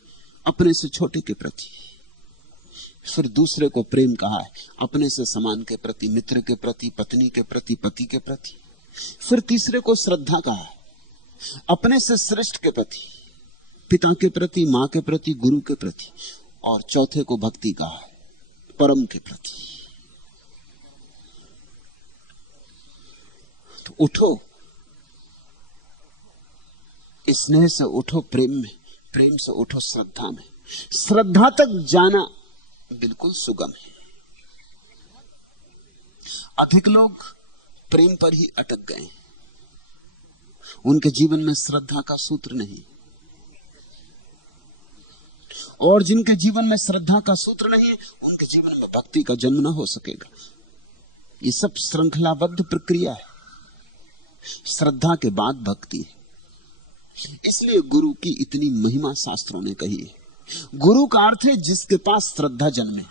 अपने से छोटे के प्रति। फिर दूसरे को प्रेम कहा है, अपने से समान के प्रति, मित्र के प्रति, पत्नी के प्रति, पति के प्रति। फिर तीसरे को श्रद्धा कहा है, अपने से श्रेष्ठ के प्रति, पिता के प्रति, मां के प्रति, गुरु के प्रति। और चौथे को भक्ति कहा है, परम के प्रति। तो उठो, स्नेह से उठो प्रेम में, प्रेम से उठो श्रद्धा में। श्रद्धा तक जाना बिल्कुल सुगम है। अधिक लोग प्रेम पर ही अटक गए, उनके जीवन में श्रद्धा का सूत्र नहीं। और जिनके जीवन में श्रद्धा का सूत्र नहीं है, उनके जीवन में भक्ति का जन्म ना हो सकेगा। ये सब श्रृंखलाबद्ध प्रक्रिया है। श्रद्धा के बाद भक्ति है। इसलिए गुरु की इतनी महिमा शास्त्रों ने कही है। गुरु का अर्थ है जिसके पास श्रद्धा जन्मे।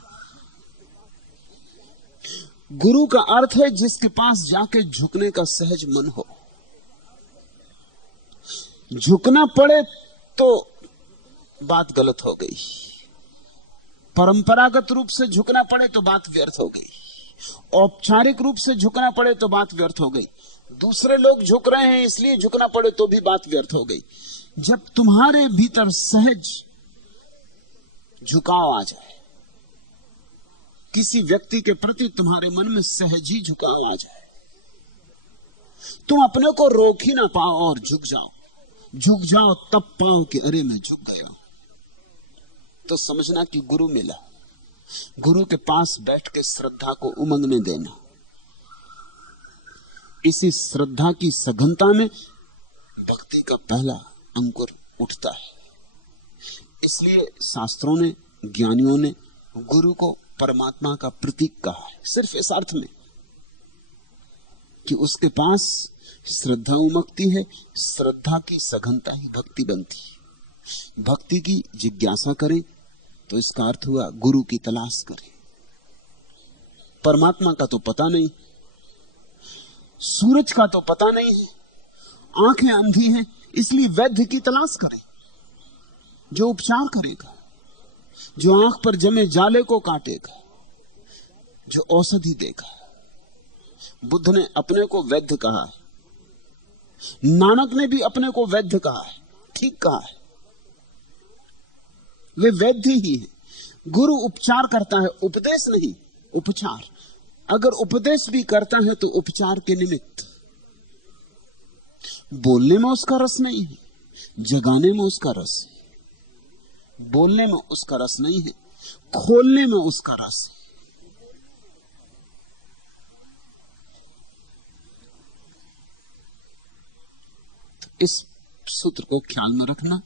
गुरु का अर्थ है जिसके पास जाके झुकने का सहज मन हो। झुकना पड़े तो बात गलत हो गई, परंपरागत रूप से झुकना पड़े तो बात व्यर्थ हो गई, औपचारिक रूप से झुकना पड़े तो बात व्यर्थ हो गई, दूसरे लोग झुक रहे हैं इसलिए झुकना पड़े तो भी बात व्यर्थ हो गई। जब तुम्हारे भीतर सहज झुकाव आ जाए, किसी व्यक्ति के प्रति तुम्हारे मन में सहज ही झुकाव आ जाए, तुम अपने को रोक ही ना पाओ और झुक जाओ तब पाओ कि अरे मैं झुक गया, तो समझना कि गुरु मिला। गुरु के पास बैठ के श्रद्धा को उमंगने देना। इसी श्रद्धा की सघनता में भक्ति का पहला अंकुर उठता है। इसलिए शास्त्रों ने, ज्ञानियों ने गुरु को परमात्मा का प्रतीक कहा है, सिर्फ इस अर्थ में कि उसके पास श्रद्धा उमकती है। श्रद्धा की सघनता ही भक्ति बनती है। भक्ति की जिज्ञासा करें तो इसका अर्थ हुआ गुरु की तलाश करें। परमात्मा का तो पता नहीं, सूरज का तो पता नहीं है, आंखें अंधी हैं, इसलिए वैद्य की तलाश करें जो उपचार करेगा, जो आंख पर जमे जाले को काटेगा, जो औषधि देगा। बुद्ध ने अपने को वैद्य कहा है, नानक ने भी अपने को वैद्य कहा है, ठीक कहा है। वे वैद्य ही है। गुरु उपचार करता है, उपदेश नहीं, उपचार। अगर उपदेश भी करता है तो उपचार के निमित्त। बोलने में उसका रस नहीं है, जगाने में उसका रस है। बोलने में उसका रस नहीं है, खोलने में उसका रस है। तो इस सूत्र को ख्याल में रखना।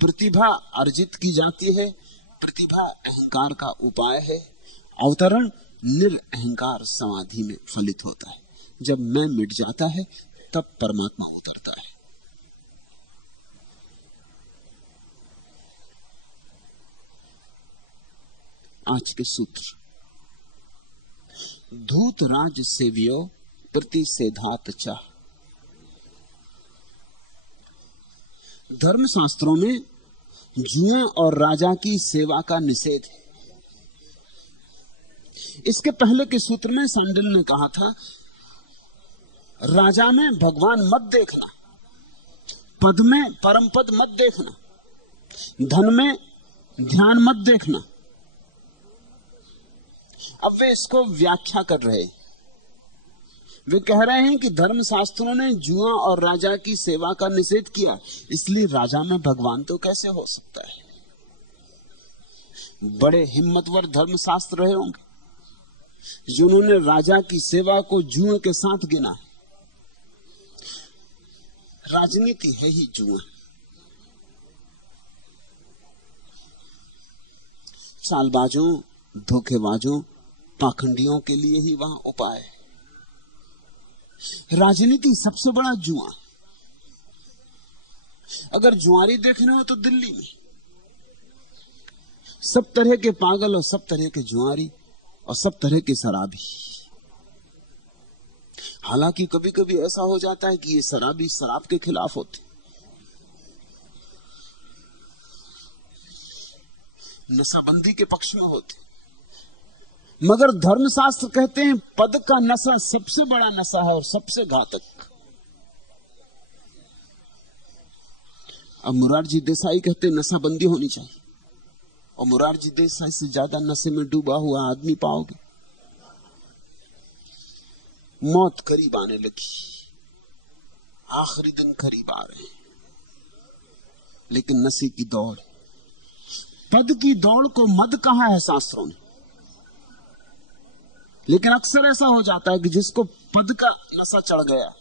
प्रतिभा अर्जित की जाती है, प्रतिभा अहंकार का उपाय है। अवतरण निरअहंकार समाधि में फलित होता है। जब मैं मिट जाता है तब परमात्मा उतरता है। आज के सूत्र, धूतराज सेव्यो प्रतिषेधात चाह। धर्मशास्त्रों में जुए और राजा की सेवा का निषेध है। इसके पहले के सूत्र में सांडिल ने कहा था, राजा में भगवान मत देखना, पद में परम पद मत देखना, धन में ध्यान मत देखना। अब वे इसको व्याख्या कर रहे हैं। वे कह रहे हैं कि धर्मशास्त्रों ने जुआ और राजा की सेवा का निषेध किया, इसलिए राजा में भगवान तो कैसे हो सकता है। बड़े हिम्मतवर धर्मशास्त्र रहे होंगे जिन्होंने राजा की सेवा को जुए के साथ गिना है। राजनीति है ही जुआ। चालबाजों, धोखेबाजों, पाखंडियों के लिए ही वहां उपाय है। राजनीति सबसे बड़ा जुआ। अगर जुआरी देखने हो तो दिल्ली में सब तरह के पागल और सब तरह के जुआरी और सब तरह के शराबी। हालांकि कभी कभी ऐसा हो जाता है कि ये शराबी शराब के खिलाफ होते, नशाबंदी के पक्ष में होते, मगर धर्मशास्त्र कहते हैं पद का नशा सबसे बड़ा नशा है और सबसे घातक। अब मुरारजी देसाई कहते हैं नशाबंदी होनी चाहिए, और मुरारजी देसाई से ज्यादा नशे में डूबा हुआ आदमी पाओगे। मौत करीब आने लगी, आखिरी दिन करीब आ रहे हैं, लेकिन नशे की दौड़, पद की दौड़ को मद कहा है शास्त्रों ने। लेकिन अक्सर ऐसा हो जाता है कि जिसको पद का नशा चढ़ गया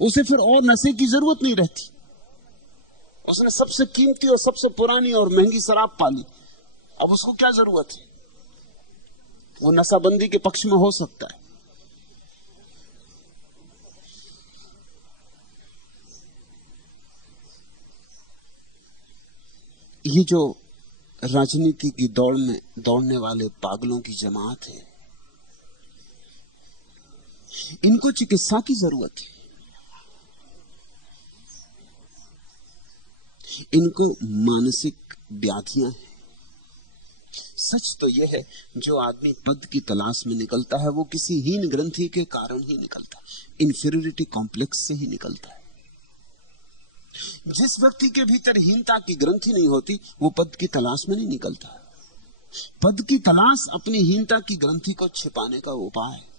उसे फिर और नशे की जरूरत नहीं रहती। उसने सबसे कीमती और सबसे पुरानी और महंगी शराब पाली, अब उसको क्या जरूरत है? वो नशाबंदी के पक्ष में हो सकता है। ये जो राजनीति की दौड़ में दौड़ने वाले पागलों की जमात है, इनको चिकित्सा की जरूरत है। इनको मानसिक व्याधियां हैं। सच तो यह है, जो आदमी पद की तलाश में निकलता है वो किसी हीन ग्रंथि के कारण ही निकलता है, इंफीरियरिटी कॉम्प्लेक्स से ही निकलता है। जिस व्यक्ति के भीतर हीनता की ग्रंथि नहीं होती वो पद की तलाश में नहीं निकलता। पद की तलाश अपनी हीनता की ग्रंथि को छिपाने का उपाय है।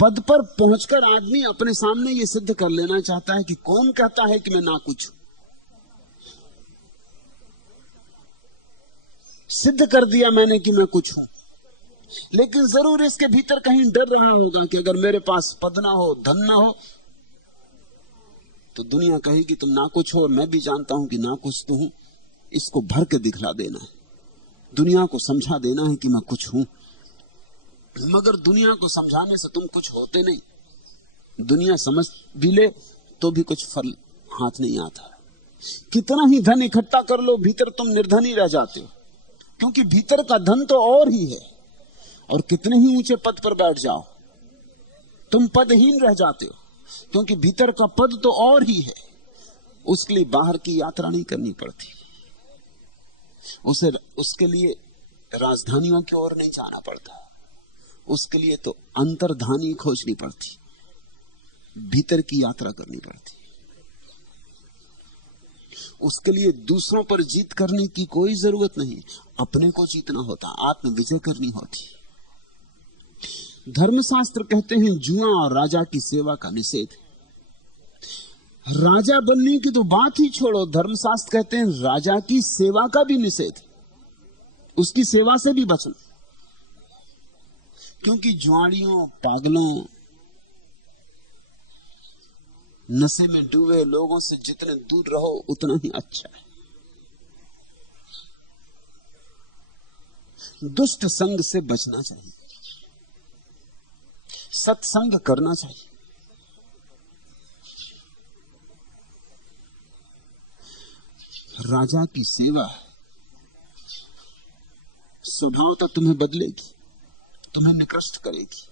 पद पर पहुंचकर आदमी अपने सामने ये सिद्ध कर लेना चाहता है कि कौन कहता है कि मैं ना कुछ हूं। सिद्ध कर दिया मैंने कि मैं कुछ हूं, लेकिन जरूर इसके भीतर कहीं डर रहा होगा कि अगर मेरे पास पद ना हो, धन ना हो, तो दुनिया कहेगी तुम ना कुछ हो, और मैं भी जानता हूं कि ना कुछ तो हूं। इसको भर के दिखला देना है, दुनिया को समझा देना है कि मैं कुछ हूं। मगर दुनिया को समझाने से तुम कुछ होते नहीं। दुनिया समझ भी ले तो भी कुछ फल हाथ नहीं आता। कितना ही धन इकट्ठा कर लो, भीतर तुम निर्धन ही रह जाते हो, क्योंकि भीतर का धन तो और ही है। और कितने ही ऊंचे पद पर बैठ जाओ, तुम पदहीन रह जाते हो, क्योंकि भीतर का पद तो और ही है। उसके लिए बाहर की यात्रा नहीं करनी पड़ती, उसके लिए राजधानियों की ओर नहीं जाना पड़ता, उसके लिए तो अंतर्धानी खोजनी पड़ती, भीतर की यात्रा करनी पड़ती। उसके लिए दूसरों पर जीत करने की कोई जरूरत नहीं, अपने को जीतना होता, आत्म विजय करनी होती। धर्मशास्त्र कहते हैं जुआ और राजा की सेवा का निषेध। राजा बनने की तो बात ही छोड़ो, धर्मशास्त्र कहते हैं राजा की सेवा का भी निषेध, उसकी सेवा से भी बचना। क्योंकि जुआड़ियों, पागलों, नशे में डूबे लोगों से जितने दूर रहो उतना ही अच्छा है। दुष्ट संग से बचना चाहिए, सत्संग करना चाहिए। राजा की सेवा स्वभाव तो तुम्हें बदलेगी, तुम्हें निकृष्ट करेगी।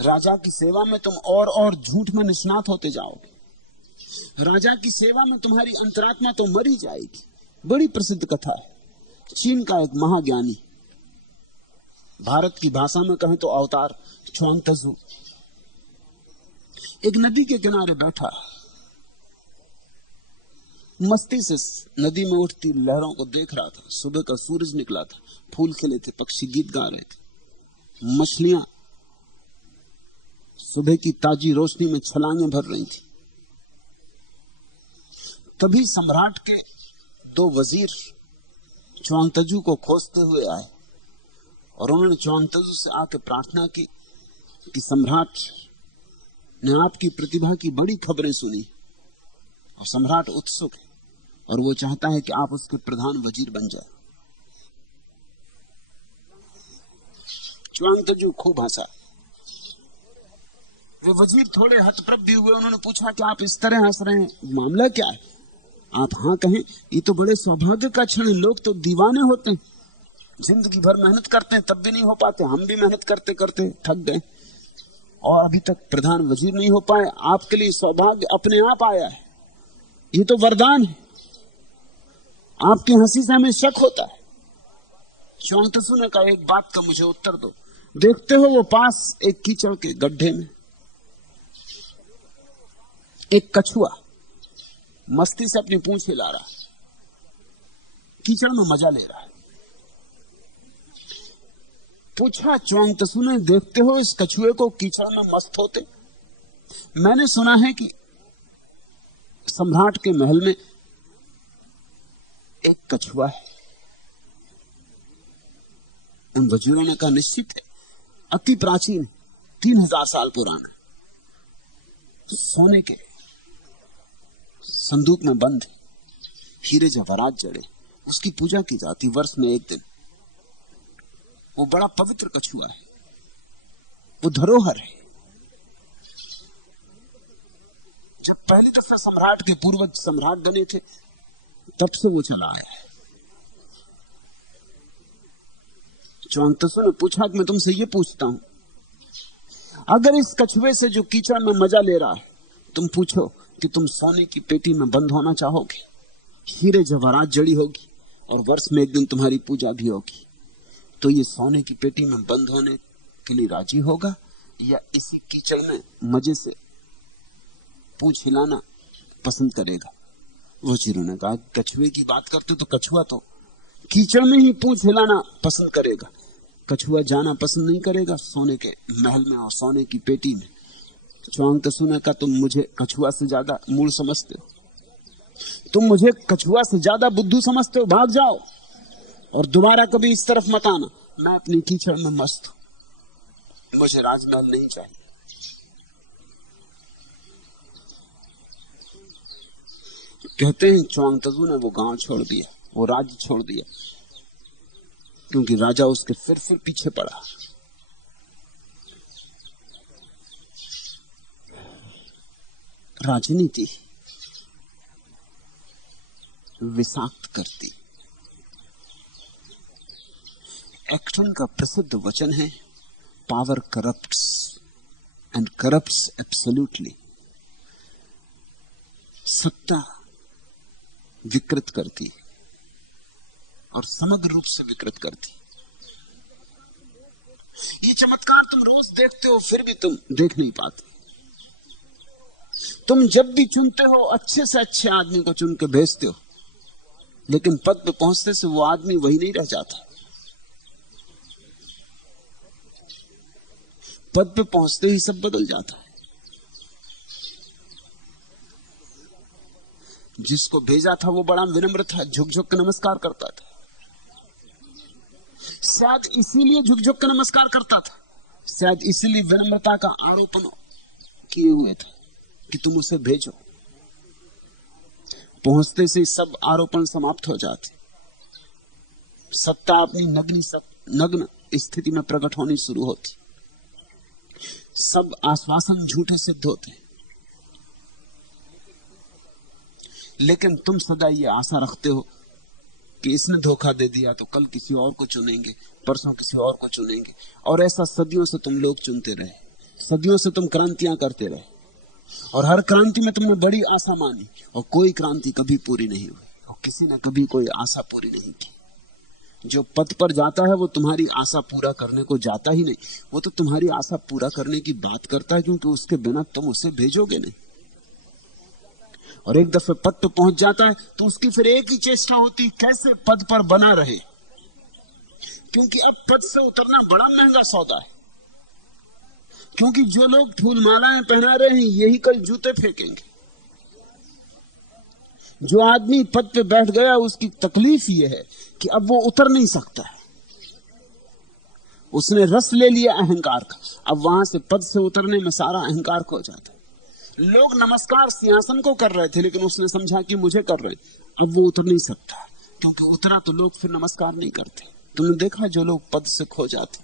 राजा की सेवा में तुम और झूठ में निष्णात होते जाओगे। राजा की सेवा में तुम्हारी अंतरात्मा तो मर ही जाएगी। बड़ी प्रसिद्ध कथा है, चीन का एक महाज्ञानी, भारत की भाषा में कहें तो अवतार, च्वांग-त्सू, एक नदी के किनारे बैठा, मस्ती से नदी में उठती लहरों को देख रहा था। सुबह का सूरज निकला था, फूल खिले थे, पक्षी गीत गा रहे थे, मछलियां सुबह की ताजी रोशनी में छलांगें भर रही थी। तभी सम्राट के दो वजीर च्वांग-त्सू को खोजते हुए आए और उन्होंने च्वांग-त्सू से आकर प्रार्थना की कि सम्राट ने आपकी प्रतिभा की बड़ी खबरें सुनी और सम्राट उत्सुक है और वो चाहता है कि आप उसके प्रधान वजीर बन जाए। च्वांग-त्सू खूब हंसा। वे वजीर थोड़े हतप्रभ भी हुए, उन्होंने पूछा कि आप इस तरह हंस रहे हैं, मामला क्या है? आप हाँ कहें, ये तो बड़े सौभाग्य का क्षण है। लोग तो दीवाने होते हैं, जिंदगी भर मेहनत करते हैं तब भी नहीं हो पाते। हम भी मेहनत करते करते थक गए और अभी तक प्रधान वजीर नहीं हो पाए। आपके लिए सौभाग्य अपने आप आया है, ये तो वरदान है। आपकी हंसी से हमें शक होता है। च्वांग त्सू ने कहा, एक बात का मुझे उत्तर दो। देखते हो वो पास एक कीचड़ के गड्ढे में एक कछुआ मस्ती से अपनी पूंछ हिला रहा, कीचड़ में मजा ले रहा है। पूछा च्वांग त्सू ने, देखते हो इस कछुए को कीचड़ में मस्त होते? मैंने सुना है कि सम्राट के महल में एक कछुआ है। उन वजीरों ने कहा, निश्चित है, अति प्राचीन, 3000 साल पुराना, सोने के संदूक में बंद है, हीरे जवाहरात जड़े, उसकी पूजा की जाती वर्ष में एक दिन। वो बड़ा पवित्र कछुआ है, वो धरोहर है। जब पहली दफा सम्राट के पूर्वज सम्राट बने थे तब से वो चला आया है। च्वांग त्सू ने पूछा कि मैं तुमसे ये पूछता हूं, अगर इस कछुए से जो कीचड़ में मजा ले रहा है, तुम पूछो कि तुम सोने की पेटी में बंद होना चाहोगे, हीरे जवाहरात जड़ी होगी और वर्ष में एक दिन तुम्हारी पूजा भी होगी, तो ये सोने की पेटी में बंद होने के लिए राजी होगा या इसी कीचड़ में मजे से पूंछ हिलाना पसंद करेगा? वजीरों ने कहा, कछुए की बात करते तो कछुआ तो कीचड़ में ही पूंछ हिलाना पसंद करेगा, कछुआ जाना पसंद नहीं करेगा सोने के महल में और सोने की पेटी में। च्वांग त्सू ने कहा, तुम मुझे कछुआ से ज्यादा मूल समझते हो, तुम मुझे कछुआ से ज्यादा बुद्धू समझते हो। भाग जाओ और दोबारा कभी इस तरफ मत आना। मैं अपनी कीचड़ में मस्त हूं, मुझे राजमहल नहीं चाहिए। कहते हैं च्वांग त्सू ने वो गांव छोड़ दिया, वो राज्य छोड़ दिया, क्योंकि राजा उसके फिर पीछे पड़ा। राजनीति विषाक्त करती। एक्टन का प्रसिद्ध वचन है, power corrupts and corrupts absolutely. सत्ता विकृत करती और समग्र रूप से विकृत करती। ये चमत्कार तुम रोज देखते हो, फिर भी तुम देख नहीं पाते। तुम जब भी चुनते हो, अच्छे से अच्छे आदमी को चुन के भेजते हो, लेकिन पद पे पहुंचते से वो आदमी वही नहीं रह जाता। पद पे पहुंचते ही सब बदल जाता है। जिसको भेजा था वो बड़ा विनम्र था, झुक झुक के नमस्कार करता था। शायद इसीलिए झुक झुक के नमस्कार करता था, शायद इसीलिए विनम्रता का आरोपण किए हुए थे कि तुम उसे भेजो। पहुंचते से सब आरोपण समाप्त हो जाते। सत्ता अपनी नग्न स्थिति में प्रकट होनी शुरू होती। सब आश्वासन झूठे सिद्ध होते। लेकिन तुम सदा ये आशा रखते हो कि इसने धोखा दे दिया तो कल किसी और को चुनेंगे, परसों किसी और को चुनेंगे, और ऐसा सदियों से तुम लोग चुनते रहे। सदियों से तुम क्रांतियां करते रहे और हर क्रांति में तुमने बड़ी आशा मानी और कोई क्रांति कभी पूरी नहीं हुई और किसी ने कभी कोई आशा पूरी नहीं की। जो पद पर जाता है वो तुम्हारी आशा पूरा करने को जाता ही नहीं, वो तो तुम्हारी आशा पूरा करने की बात करता है, क्योंकि उसके बिना तुम उसे भेजोगे नहीं। और एक दफे पद पर पहुंच जाता है तो उसकी फिर एक ही चेष्टा होती, कैसे पद पर बना रहे, क्योंकि अब पद से उतरना बड़ा महंगा सौदा है। क्योंकि जो लोग फूल मालाएं पहना रहे हैं यही कल जूते फेंकेंगे। जो आदमी पद पे बैठ गया उसकी तकलीफ ये है कि अब वो उतर नहीं सकता। उसने रस ले लिया अहंकार का, अब वहां से पद से उतरने में सारा अहंकार खो जाता है। लोग नमस्कार सिंहासन को कर रहे थे, लेकिन उसने समझा कि मुझे कर रहे, अब वो उतर नहीं सकता, क्योंकि उतरा तो लोग फिर नमस्कार नहीं करते। तुमने देखा जो लोग पद से खो जाते,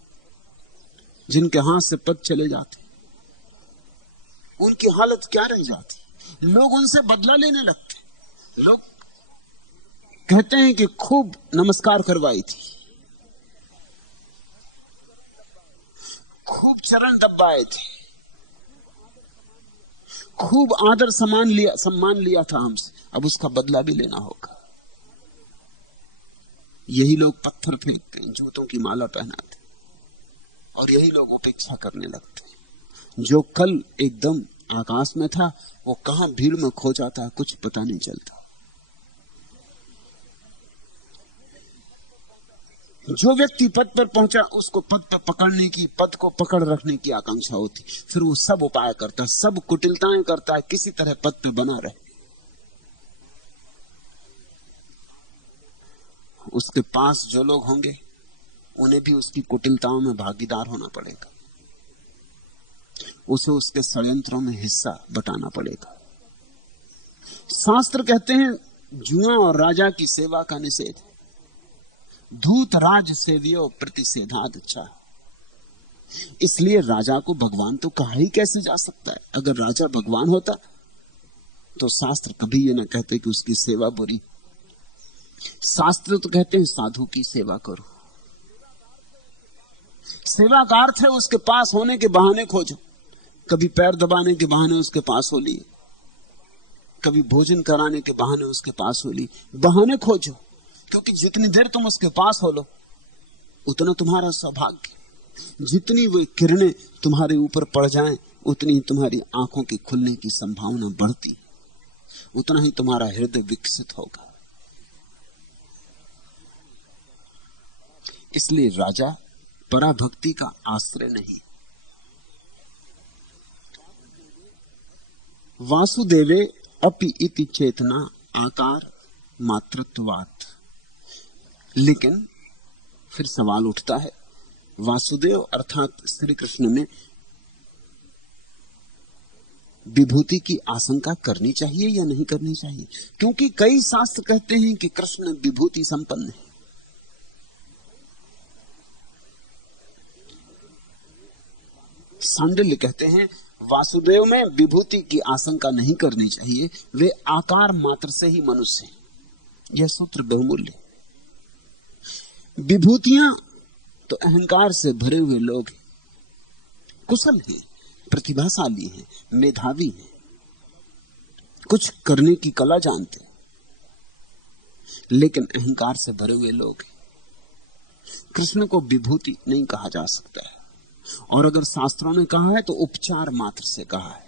जिनके हाथ से पद चले जाते, उनकी हालत क्या रह जाती। लोग उनसे बदला लेने लगते, लोग कहते हैं कि खूब नमस्कार करवाई थी, खूब चरण दबाए थे, खूब आदर सम्मान लिया था हमसे, अब उसका बदला भी लेना होगा। यही लोग पत्थर फेंकते हैं, जूतों की माला पहनाते, और यही लोग उपेक्षा करने लगते हैं। जो कल एकदम आकाश में था वो कहां भीड़ में खो जाता है, कुछ पता नहीं चलता। जो व्यक्ति पद पर पहुंचा उसको पद पर पकड़ने की, पद को पकड़ रखने की आकांक्षा होती, फिर वो सब उपाय करता है, सब कुटिलताएं करता है, किसी तरह पद पे बना रहे। उसके पास जो लोग होंगे उन्हें भी उसकी कुटिलताओं में भागीदार होना पड़ेगा, उसे उसके षड्यंत्रों में हिस्सा बटाना पड़ेगा। शास्त्र कहते हैं जुआ और राजा की सेवा का निषेध, धूत राज सेवियो प्रतिषेधाद अच्छा। इसलिए राजा को भगवान तो कहा ही कैसे जा सकता है। अगर राजा भगवान होता तो शास्त्र कभी ये ना कहते कि उसकी सेवा बुरी। शास्त्र तो कहते हैं साधु की सेवा करो। सेवा का अर्थ है उसके पास होने के बहाने खोजो। कभी पैर दबाने के बहाने उसके पास हो लिए, कभी भोजन कराने के बहाने उसके पास हो ली। बहाने खोजो, क्योंकि जितनी देर तुम उसके पास हो लो उतना तुम्हारा सौभाग्य। जितनी वे किरणें तुम्हारे ऊपर पड़ जाएं उतनी ही तुम्हारी आंखों के खुलने की संभावना बढ़ती, उतना ही तुम्हारा हृदय विकसित होगा। इसलिए राजा पराभक्ति का आश्रय नहीं। वासुदेवे अपि इति चेतना आकार मातृत्वात्। लेकिन फिर सवाल उठता है, वासुदेव अर्थात श्री कृष्ण में विभूति की आशंका करनी चाहिए या नहीं करनी चाहिए? क्योंकि कई शास्त्र कहते हैं कि कृष्ण विभूति संपन्न है। सांडिल्य कहते हैं वासुदेव में विभूति की आशंका नहीं करनी चाहिए, वे आकार मात्र से ही मनुष्य हैं। यह सूत्र बहुमूल्य। विभूतियां तो अहंकार से भरे हुए लोग हैं, कुशल हैं, प्रतिभाशाली हैं, मेधावी हैं, कुछ करने की कला जानते हैं, लेकिन अहंकार से भरे हुए लोग हैं। कृष्ण को विभूति नहीं कहा जा सकता है, और अगर शास्त्रों ने कहा है तो उपचार मात्र से कहा है।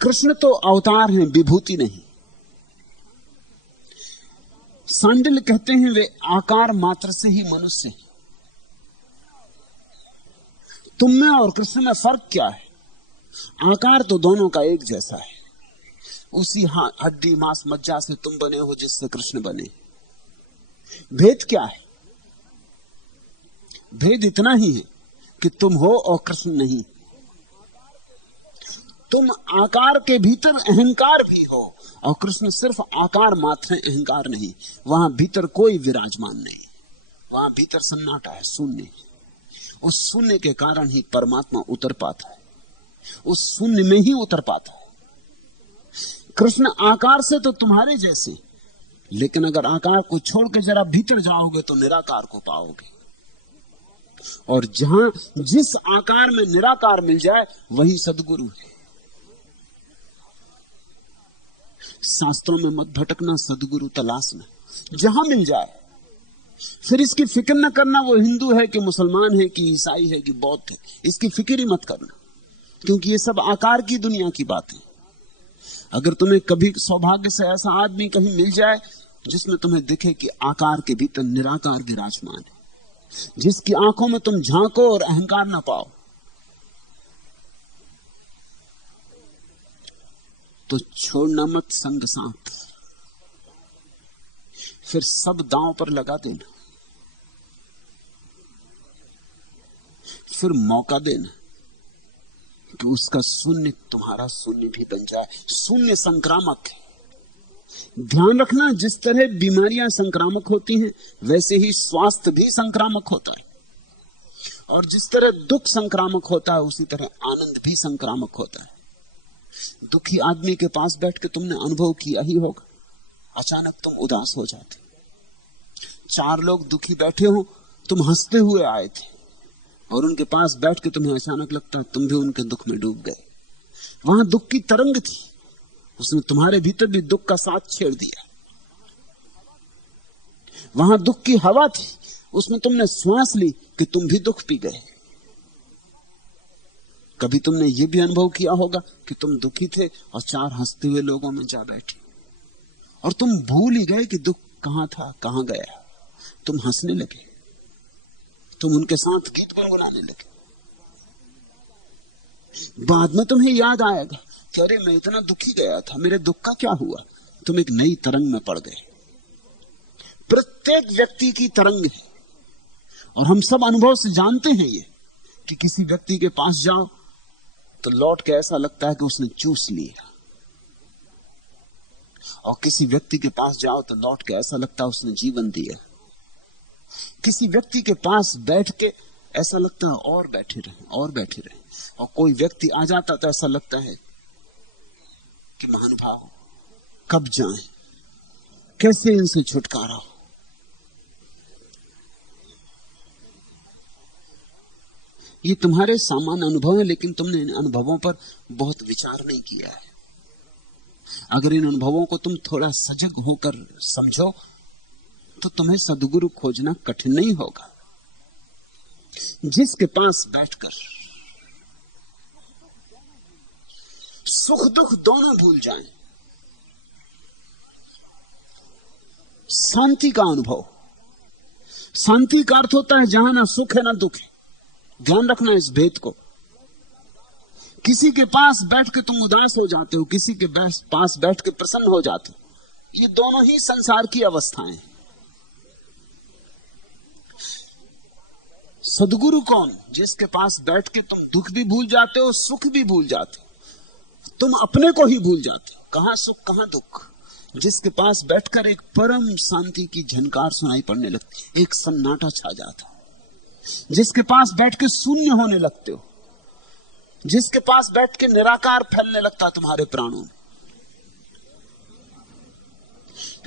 कृष्ण तो अवतार हैं, विभूति नहीं। सांडिल्य कहते हैं वे आकार मात्र से ही मनुष्य हैं। तुम में और कृष्ण में फर्क क्या है? आकार तो दोनों का एक जैसा है। उसी हड्डी मांस मज्जा से तुम बने हो जिससे कृष्ण बने। भेद क्या है? भेद इतना ही है कि तुम हो और कृष्ण नहीं। तुम आकार के भीतर अहंकार भी हो और कृष्ण सिर्फ आकार मात्र है, अहंकार नहीं। वहां भीतर कोई विराजमान नहीं, वहां भीतर सन्नाटा है, शून्य। उस शून्य के कारण ही परमात्मा उतर पाता है, उस शून्य में ही उतर पाता है। कृष्ण आकार से तो तुम्हारे जैसे, लेकिन अगर आकार को छोड़ के जरा भीतर जाओगे तो निराकार को पाओगे। और जहां जिस आकार में निराकार मिल जाए वही सद्गुरु है। शास्त्रों में मत भटकना, सद्गुरु तलाशना, जहां मिल जाए। फिर इसकी फिक्र न करना वो हिंदू है कि मुसलमान है कि ईसाई है कि बौद्ध है, इसकी फिक्र ही मत करना, क्योंकि ये सब आकार की दुनिया की बात है। अगर तुम्हें कभी सौभाग्य से ऐसा आदमी कहीं मिल जाए जिसमें तुम्हें दिखे कि आकार के भीतर निराकार विराजमान है, जिसकी आंखों में तुम झांको और अहंकार ना पाओ, तो छोड़ना मत संग साथ। फिर सब दांव पर लगा देना, फिर मौका देना कि उसका शून्य तुम्हारा शून्य भी बन जाए। शून्य संक्रामक है। ध्यान रखना, जिस तरह बीमारियां संक्रामक होती हैं वैसे ही स्वास्थ्य भी संक्रामक होता है, और जिस तरह दुख संक्रामक होता है उसी तरह आनंद भी संक्रामक होता है। दुखी आदमी के पास बैठ के तुमने अनुभव किया ही होगा, अचानक तुम उदास हो जाते। 4 लोग दुखी बैठे हो, तुम हंसते हुए आए थे, और उनके पास बैठ के तुम्हें अचानक लगता तुम भी उनके दुख में डूब गए। वहां दुख की तरंग थी, उसने तुम्हारे भीतर भी दुख का साथ छेड़ दिया। वहां दुख की हवा थी, उसमें तुमने श्वास ली कि तुम भी दुख पी गए। कभी तुमने यह भी अनुभव किया होगा कि तुम दुखी थे और 4 हंसते हुए लोगों में जा बैठे, और तुम भूल ही गए कि दुख कहां था, कहां गया। तुम हंसने लगे, तुम उनके साथ गीत गुनगुनाने लगे। बाद में तुम्हें याद आएगा कि अरे मैं इतना दुखी गया था, मेरे दुख का क्या हुआ। तुम एक नई तरंग में पड़ गए। प्रत्येक व्यक्ति की तरंग है, और हम सब अनुभव से जानते हैं ये कि किसी व्यक्ति के पास जाओ तो लौट के ऐसा लगता है कि उसने चूस लिया, और किसी व्यक्ति के पास जाओ तो लौट के ऐसा लगता है उसने जीवन दिया। किसी व्यक्ति के पास बैठ के ऐसा लगता है और बैठे रहे और बैठे रहे, और कोई व्यक्ति आ जाता तो ऐसा लगता है कि महानुभाव कब जाएं, कैसे इनसे छुटकारा हो। ये तुम्हारे सामान्य अनुभव है, लेकिन तुमने इन अनुभवों पर बहुत विचार नहीं किया है। अगर इन अनुभवों को तुम थोड़ा सजग होकर समझो तो तुम्हें सद्गुरु खोजना कठिन नहीं होगा, जिसके पास बैठकर सुख दुख दोनों भूल जाएं, शांति का अनुभव। शांति का अर्थ होता है जहां ना सुख है ना दुख है। ध्यान रखना इस भेद को। किसी के पास बैठ के तुम उदास हो जाते हो, किसी के पास बैठ के प्रसन्न हो जाते हो, ये दोनों ही संसार की अवस्थाएं। सद्गुरु कौन? जिसके पास बैठ के तुम दुख भी भूल जाते हो, सुख भी भूल जाते हो, तुम अपने को ही भूल जाते हो, कहां सुख कहां दुख। जिसके पास बैठकर एक परम शांति की झनकार सुनाई पड़ने लगती, एक सन्नाटा छा जाता, जिसके पास बैठ के शून्य होने लगते हो, जिसके पास बैठ के निराकार फैलने लगता तुम्हारे प्राणों में।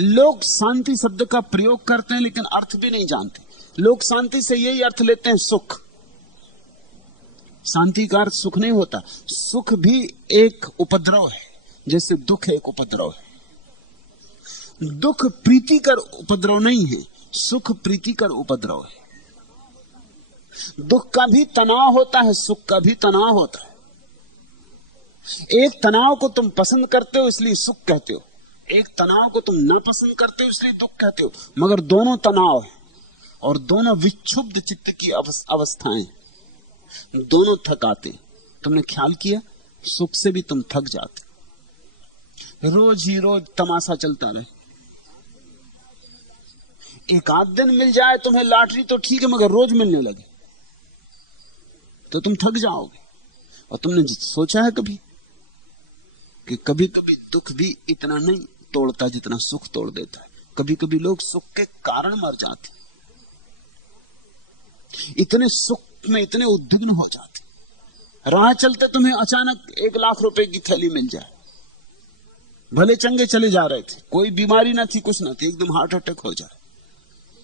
लोग शांति शब्द का प्रयोग करते हैं लेकिन अर्थ भी नहीं जानते। लोग शांति से यही अर्थ लेते हैं सुख। शांति का अर्थ सुख नहीं होता। सुख भी एक उपद्रव है, जैसे दुख एक उपद्रव है। दुख प्रीतिकर उपद्रव नहीं है, सुख प्रीतिकर उपद्रव है। दुख का भी तनाव होता है, सुख का भी तनाव होता है। एक तनाव को तुम पसंद करते हो इसलिए सुख कहते हो, एक तनाव को तुम नापसंद करते हो इसलिए दुख कहते हो, मगर दोनों तनाव है और दोनों विक्षुब्ध चित्त की अवस्थाएं, दोनों थकाते। तुमने ख्याल किया, सुख से भी तुम थक जाते। रोज ही रोज तमाशा चलता रहे, एक आध दिन मिल जाए तुम्हें लॉटरी तो ठीक है, मगर रोज मिलने लगे तो तुम थक जाओगे। और तुमने सोचा है कभी कि कभी कभी दुख भी इतना नहीं तोड़ता जितना सुख तोड़ देता है। कभी कभी लोग सुख के कारण मर जाते, इतने सुख में इतने उद्विग्न हो जाते। राह चलते तुम्हें अचानक 1 लाख रुपए की थैली मिल जाए, भले चंगे चले जा रहे थे, कोई बीमारी ना थी, कुछ ना थी, एकदम हार्ट अटैक हो जाए,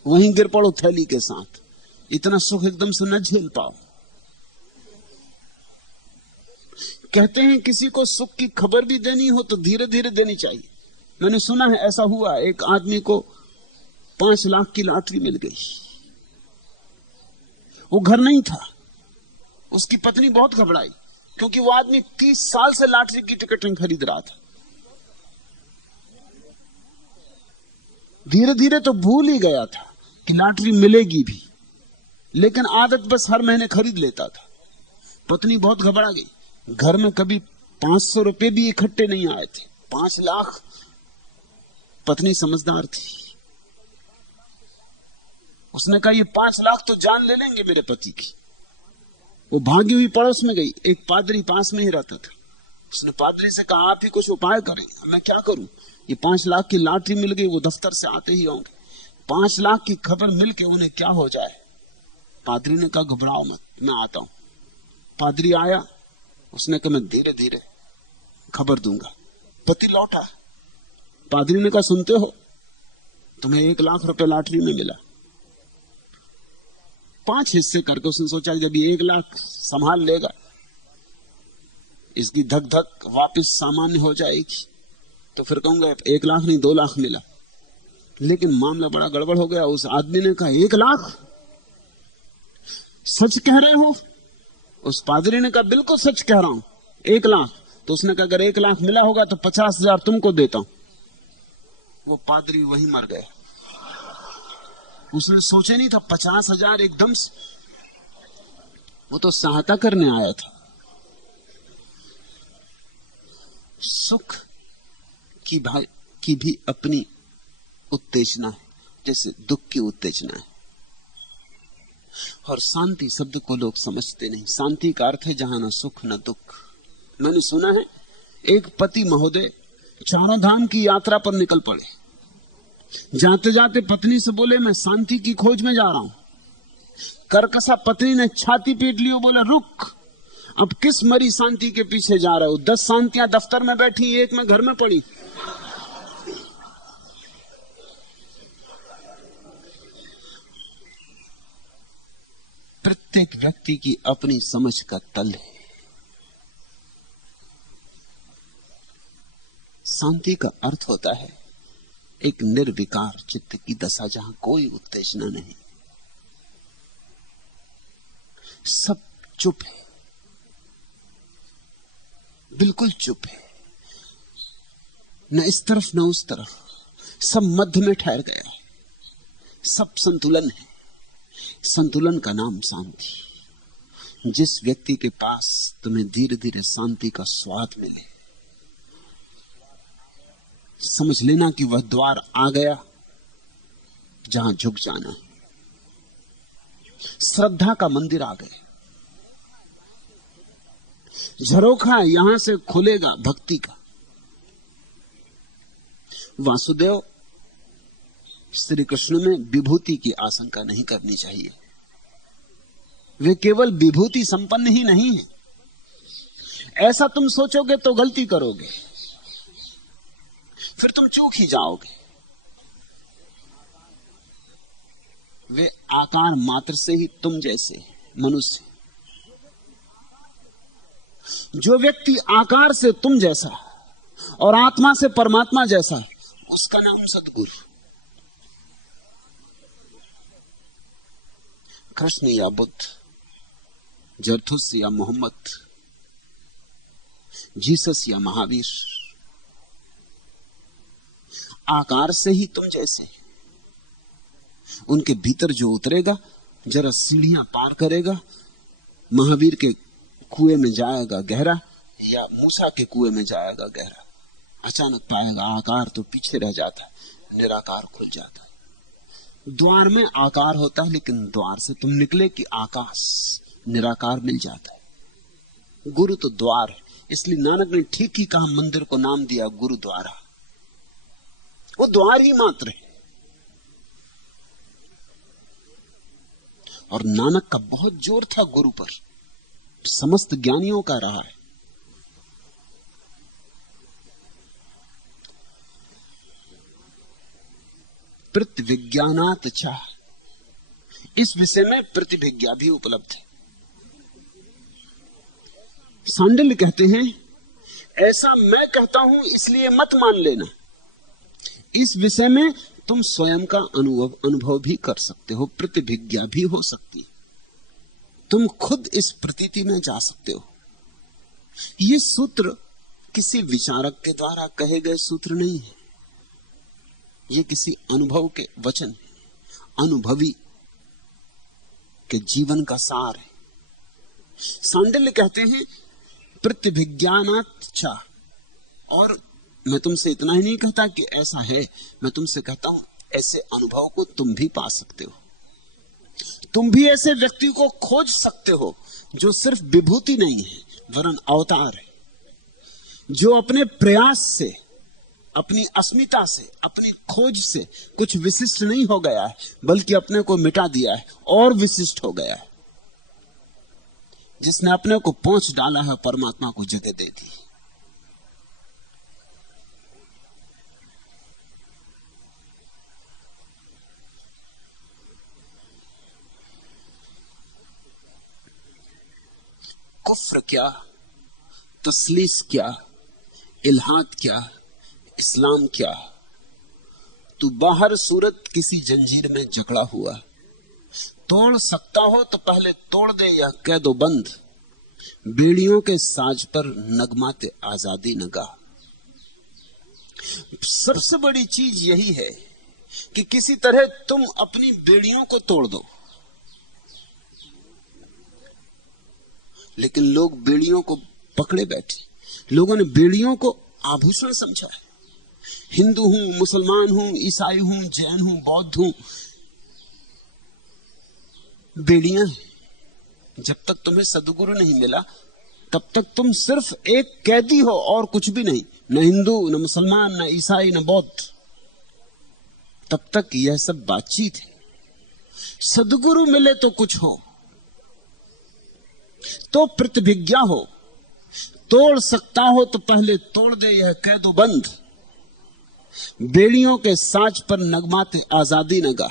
वहीं गिर पड़ो थैली के साथ। इतना सुख एकदम से न झेल पाओ। कहते हैं किसी को सुख की खबर भी देनी हो तो धीरे धीरे देनी चाहिए। मैंने सुना है ऐसा हुआ, एक आदमी को 5 लाख की लॉटरी मिल गई। वो घर नहीं था, उसकी पत्नी बहुत घबराई क्योंकि वो आदमी 30 साल से लॉटरी की टिकटें खरीद रहा था। धीरे धीरे तो भूल ही गया था कि लॉटरी मिलेगी भी, लेकिन आदत बस हर महीने खरीद लेता था। पत्नी बहुत घबरा गई। घर में कभी 500 रुपए भी इकट्ठे नहीं आए थे, 5 लाख। पत्नी समझदार थी, उसने कहा ये 5 लाख तो जान ले लेंगे मेरे पति की। वो भागी हुई पड़ोस में गई, एक पादरी पास में ही रहता था। उसने पादरी से कहा आप ही कुछ उपाय करें, मैं क्या करूं, ये 5 लाख की लॉटरी मिल गई, वो दफ्तर से आते ही होंगे, 5 लाख की खबर मिलके उन्हें क्या हो जाए। पादरी ने कहा घबराओ मत, मैं आता हूं। पादरी आया, उसने कहा मैं धीरे धीरे खबर दूंगा। पति लौटा, पादरी ने कहा सुनते हो, तुम्हें 1 लाख रुपए लॉटरी में मिला। 5 हिस्से करके उसने सोचा जब ये 1 लाख संभाल लेगा, इसकी धक धक वापस सामान्य हो जाएगी, तो फिर कहूंगा 1 लाख नहीं 2 लाख मिला। लेकिन मामला बड़ा गड़बड़ हो गया। उस आदमी ने कहा 1 लाख, सच कह रहे हो? उस पादरी ने कहा बिल्कुल सच कह रहा हूं, 1 लाख। तो उसने कहा अगर 1 लाख मिला होगा तो 50,000 तुमको देता हूं। वो पादरी वहीं मर गया। उसने सोचा नहीं था 50,000 एकदम से, वो तो सहायता करने आया था। सुख की भी अपनी उत्तेजना है, जैसे दुख की उत्तेजना है। और शांति शब्द को लोग समझते नहीं। शांति का अर्थ है जहां न सुख न दुख। मैंने सुना है एक पति महोदय 4 धाम की यात्रा पर निकल पड़े, जाते जाते पत्नी से बोले मैं शांति की खोज में जा रहा हूं। करकसा पत्नी ने छाती पीट ली, बोला रुक, अब किस मरी शांति के पीछे जा रहे हो? 10 शांतियां दफ्तर में बैठी, 1 में घर में पड़ी। प्रत्येक व्यक्ति की अपनी समझ का तल है। शांति का अर्थ होता है एक निर्विकार चित्त की दशा, जहां कोई उत्तेजना नहीं, सब चुप है, बिल्कुल चुप है, न इस तरफ न उस तरफ, सब मध्य में ठहर गया है, सब संतुलन है। संतुलन का नाम शांति। जिस व्यक्ति के पास तुम्हें धीरे धीरे शांति का स्वाद मिले, समझ लेना कि वह द्वार आ गया जहां झुक जाना है। श्रद्धा का मंदिर आ गए, झरोखा यहां से खुलेगा भक्ति का। वासुदेव श्री कृष्ण में विभूति की आशंका नहीं करनी चाहिए। वे केवल विभूति संपन्न ही नहीं है, ऐसा तुम सोचोगे तो गलती करोगे, फिर तुम चूक ही जाओगे। वे आकार मात्र से ही तुम जैसे मनुष्य। जो व्यक्ति आकार से तुम जैसा और आत्मा से परमात्मा जैसा, उसका नाम सद्गुरु। कृष्ण या बुद्ध, जरथुस या मोहम्मद, जीसस या महावीर, आकार से ही तुम जैसे। उनके भीतर जो उतरेगा जरा सीढ़ियां पार करेगा, महावीर के कुएं में जाएगा गहरा या मूसा के कुएं में जाएगा गहरा, अचानक पाएगा आकार तो पीछे रह जाता है, निराकार खुल जाता है। द्वार में आकार होता है, लेकिन द्वार से तुम निकले कि आकाश निराकार मिल जाता है। गुरु तो द्वार है, इसलिए नानक ने ठीक ही कहा, मंदिर को नाम दिया गुरुद्वारा। वो द्वार ही मात्र है। और नानक का बहुत जोर था गुरु पर, समस्त ज्ञानियों का रहा है। प्रतिविज्ञानात् च, इस विषय में प्रतिभिज्ञा भी उपलब्ध है। सांडिल्य कहते हैं ऐसा मैं कहता हूं इसलिए मत मान लेना। इस विषय में तुम स्वयं का अनुभव भी कर सकते हो, प्रतिभिज्ञा भी हो सकती है। तुम खुद इस प्रतीति में जा सकते हो। ये सूत्र किसी विचारक के द्वारा कहे गए सूत्र नहीं है, ये किसी अनुभव के वचन है, अनुभवी के जीवन का सार है। सांडिल्य कहते हैं प्रतिभिज्ञानात् च, और मैं तुमसे इतना ही नहीं कहता कि ऐसा है, मैं तुमसे कहता हूं ऐसे अनुभव को तुम भी पा सकते हो। तुम भी ऐसे व्यक्ति को खोज सकते हो जो सिर्फ विभूति नहीं है वरन अवतार है, जो अपने प्रयास से, अपनी अस्मिता से, अपनी खोज से कुछ विशिष्ट नहीं हो गया है, बल्कि अपने को मिटा दिया है और विशिष्ट हो गया है। जिसने अपने को पहुंच डाला है, परमात्मा को जगह दे दी। कुफ्र क्या, तस्लीस क्या, इल्हाद क्या, इस्लाम क्या। तू बाहर सूरत किसी जंजीर में जकड़ा हुआ, तोड़ सकता हो तो पहले तोड़ दे या कह दो बंद। बेड़ियों के साज पर नगमाते आजादी नगा। सबसे बड़ी चीज यही है कि किसी तरह तुम अपनी बेड़ियों को तोड़ दो। लेकिन लोग बेड़ियों को पकड़े बैठे। लोगों ने बेड़ियों को आभूषण समझा है। हिंदू हूं, मुसलमान हूं, ईसाई हूं, जैन हूं, बौद्ध हूं, बेड़ियां हैं। जब तक तुम्हें सदगुरु नहीं मिला तब तक तुम सिर्फ एक कैदी हो और कुछ भी नहीं। न हिंदू, न मुसलमान, न ईसाई, न बौद्ध। तब तक यह सब बातचीत है। सदगुरु मिले तो कुछ हो, तो प्रतिभिज्ञा हो। तोड़ सकता हो तो पहले तोड़ दे, यह कह दो बंद। बेड़ियों के साज पर नगमाते आजादी नगा।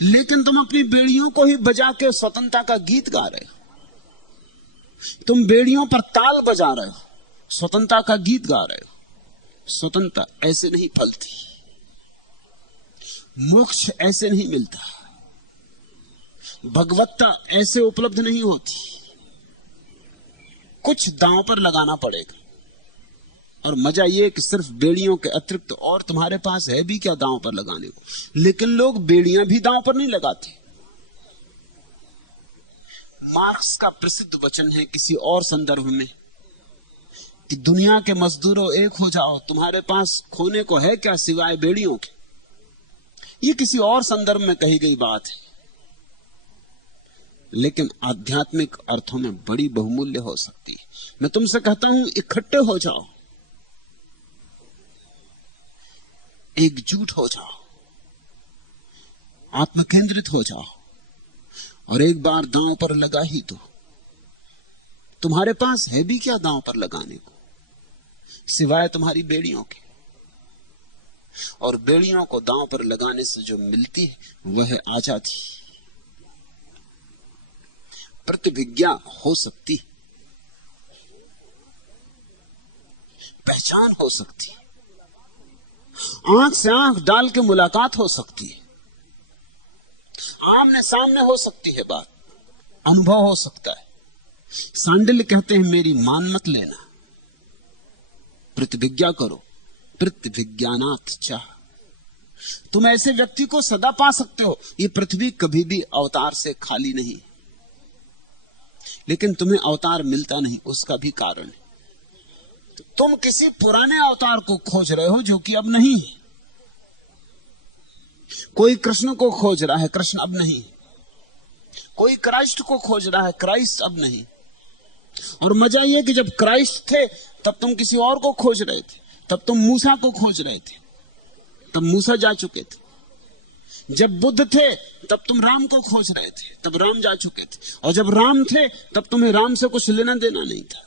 लेकिन तुम अपनी बेड़ियों को ही बजा के स्वतंत्रता का गीत गा रहे हो। तुम बेड़ियों पर ताल बजा रहे हो, स्वतंत्रता का गीत गा रहे हो। स्वतंत्रता ऐसे नहीं फलती, मोक्ष ऐसे नहीं मिलता, भगवत्ता ऐसे उपलब्ध नहीं होती। कुछ दांव पर लगाना पड़ेगा। और मजा यह कि सिर्फ बेड़ियों के अतिरिक्त और तुम्हारे पास है भी क्या दांव पर लगाने को। लेकिन लोग बेड़ियां भी दांव पर नहीं लगाते। मार्क्स का प्रसिद्ध वचन है किसी और संदर्भ में कि दुनिया के मजदूरों एक हो जाओ, तुम्हारे पास खोने को है क्या सिवाय बेड़ियों के। यह किसी और संदर्भ में कही गई बात है, लेकिन आध्यात्मिक अर्थों में बड़ी बहुमूल्य हो सकती है। मैं तुमसे कहता हूं, इकट्ठे हो जाओ, एकजुट हो जाओ, आत्मकेंद्रित हो जाओ और एक बार दांव पर लगा ही दो। तुम्हारे पास है भी क्या दांव पर लगाने को सिवाय तुम्हारी बेड़ियों के। और बेड़ियों को दांव पर लगाने से जो मिलती है वह है आजादी। प्रतिभिज्ञा हो सकती, पहचान हो सकती, आंख से आंख डाल के मुलाकात हो सकती है, आमने सामने हो सकती है बात, अनुभव हो सकता है। सांडिल्य कहते हैं मेरी मान मत लेना, प्रतिभिज्ञा करो, प्रतिभिज्ञानात् चाह। तुम ऐसे व्यक्ति को सदा पा सकते हो। ये पृथ्वी कभी भी अवतार से खाली नहीं, लेकिन तुम्हें अवतार मिलता नहीं, उसका भी कारण है। तुम किसी पुराने अवतार को खोज रहे हो जो कि अब नहीं है। कोई कृष्ण को खोज रहा है, कृष्ण अब नहीं। कोई क्राइस्ट को खोज रहा है, क्राइस्ट अब नहीं। और मजा यह कि जब क्राइस्ट थे तब तुम किसी और को खोज रहे थे, तब तुम मूसा को खोज रहे थे, तब मूसा जा चुके थे। जब बुद्ध थे तब तुम राम को खोज रहे थे, तब राम जा चुके थे। और जब राम थे तब तुम्हें राम से कुछ लेना देना नहीं था,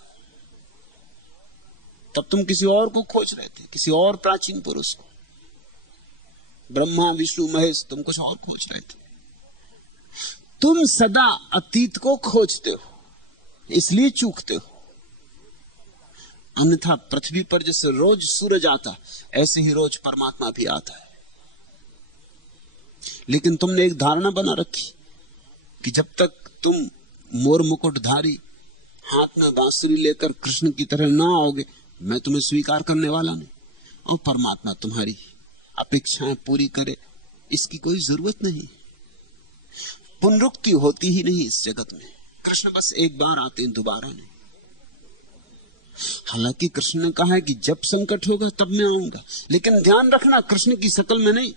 तब तुम किसी और को खोज रहे थे, किसी और प्राचीन पुरुष को। ब्रह्मा, विष्णु, महेश, तुम कुछ और खोज रहे थे। तुम सदा अतीत को खोजते हो, इसलिए चूकते हो। अन्यथा पृथ्वी पर जैसे रोज सूरज आता, ऐसे ही रोज परमात्मा भी आता है। लेकिन तुमने एक धारणा बना रखी कि जब तक तुम मोर मुकुटधारी हाथ में बांसुरी लेकर कृष्ण की तरह ना आओगे, मैं तुम्हें स्वीकार करने वाला नहीं। और परमात्मा तुम्हारी अपेक्षाएं पूरी करे, इसकी कोई जरूरत नहीं। पुनरुक्ति होती ही नहीं इस जगत में। कृष्ण बस एक बार आते हैं, दोबारा नहीं। हालांकि कृष्ण ने कहा है कि जब संकट होगा तब मैं आऊंगा, लेकिन ध्यान रखना कृष्ण की शक्ल में नहीं।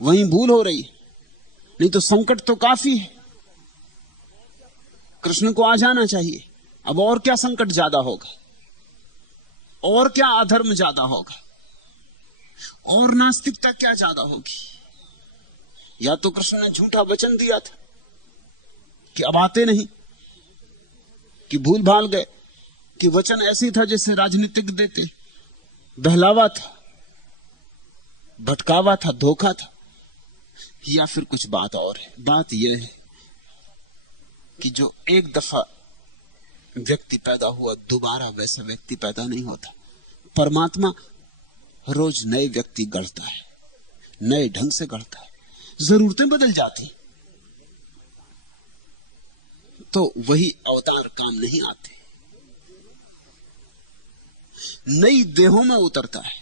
वहीं भूल हो रही है। नहीं तो संकट तो काफी है, कृष्ण को आ जाना चाहिए। अब और क्या संकट ज्यादा होगा, और क्या अधर्म ज्यादा होगा, और नास्तिकता क्या ज्यादा होगी। या तो कृष्ण ने झूठा वचन दिया था कि अब आते नहीं, कि भूल भाल गए, कि वचन ऐसी था जैसे राजनीतिक देते, बहलावा था, भटकावा था, धोखा था। या फिर कुछ बात और है। बात यह है कि जो एक दफा व्यक्ति पैदा हुआ दोबारा वैसा व्यक्ति पैदा नहीं होता। परमात्मा रोज नए व्यक्ति गढ़ता है, नए ढंग से गढ़ता है। जरूरतें बदल जाती तो वही अवतार काम नहीं आते। नई देहों में उतरता है,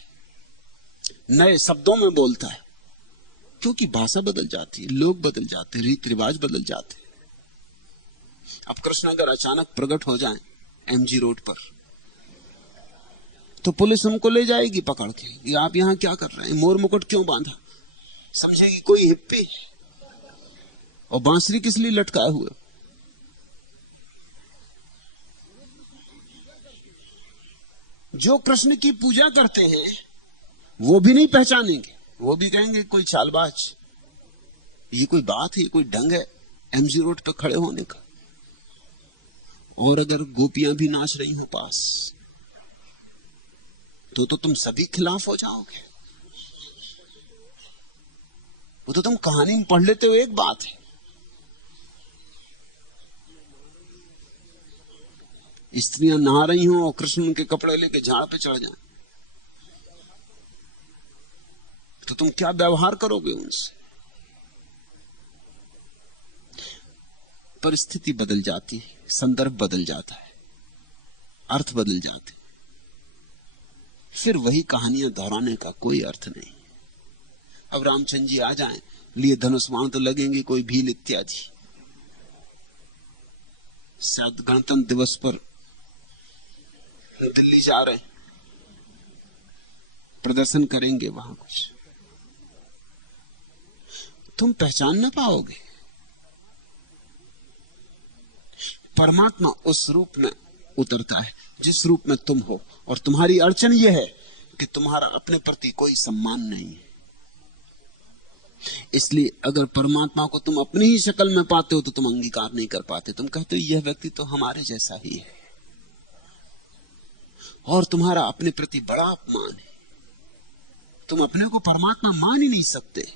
नए शब्दों में बोलता है, क्योंकि भाषा बदल जाती है, लोग बदल जाते, रीत रिवाज बदल जाते। अब कृष्ण अगर अचानक प्रकट हो जाएं एमजी रोड पर, तो पुलिस उनको ले जाएगी पकड़ के, ये आप यहां क्या कर रहे हैं, मोर मुकुट क्यों बांधा, समझेगी कोई हिप्पी, और बांसुरी किस लिए लटकाए हुए। जो कृष्ण की पूजा करते हैं वो भी नहीं पहचानेंगे, वो भी कहेंगे कोई चालबाज, ये कोई बात है, ये कोई ढंग है एमजी रोड पे खड़े होने का। और अगर गोपियां भी नाच रही हो पास, तो तुम सभी खिलाफ हो जाओगे। वो तो तुम कहानी में पढ़ लेते हो, एक बात है। स्त्रियां नहा रही हो और कृष्ण उनके कपड़े लेके झाड़ पे चढ़ जाए, तो तुम क्या व्यवहार करोगे उनसे। परिस्थिति बदल जाती है, संदर्भ बदल जाता है, अर्थ बदल जाते, फिर वही कहानियां दोहराने का कोई अर्थ नहीं। अब रामचंद्र जी आ जाएं, लिए धनुष बाण तो लगेंगे, कोई भील इत्यादि। शायद गणतंत्र दिवस पर दिल्ली जा रहे, प्रदर्शन करेंगे वहां कुछ, तुम पहचान ना पाओगे। परमात्मा उस रूप में उतरता है जिस रूप में तुम हो, और तुम्हारी अड़चन यह है कि तुम्हारा अपने प्रति कोई सम्मान नहीं है। इसलिए अगर परमात्मा को तुम अपनी ही शक्ल में पाते हो तो तुम अंगीकार नहीं कर पाते। तुम कहते हो यह व्यक्ति तो हमारे जैसा ही है, और तुम्हारा अपने प्रति बड़ा अपमान है। तुम अपने को परमात्मा मान ही नहीं सकते।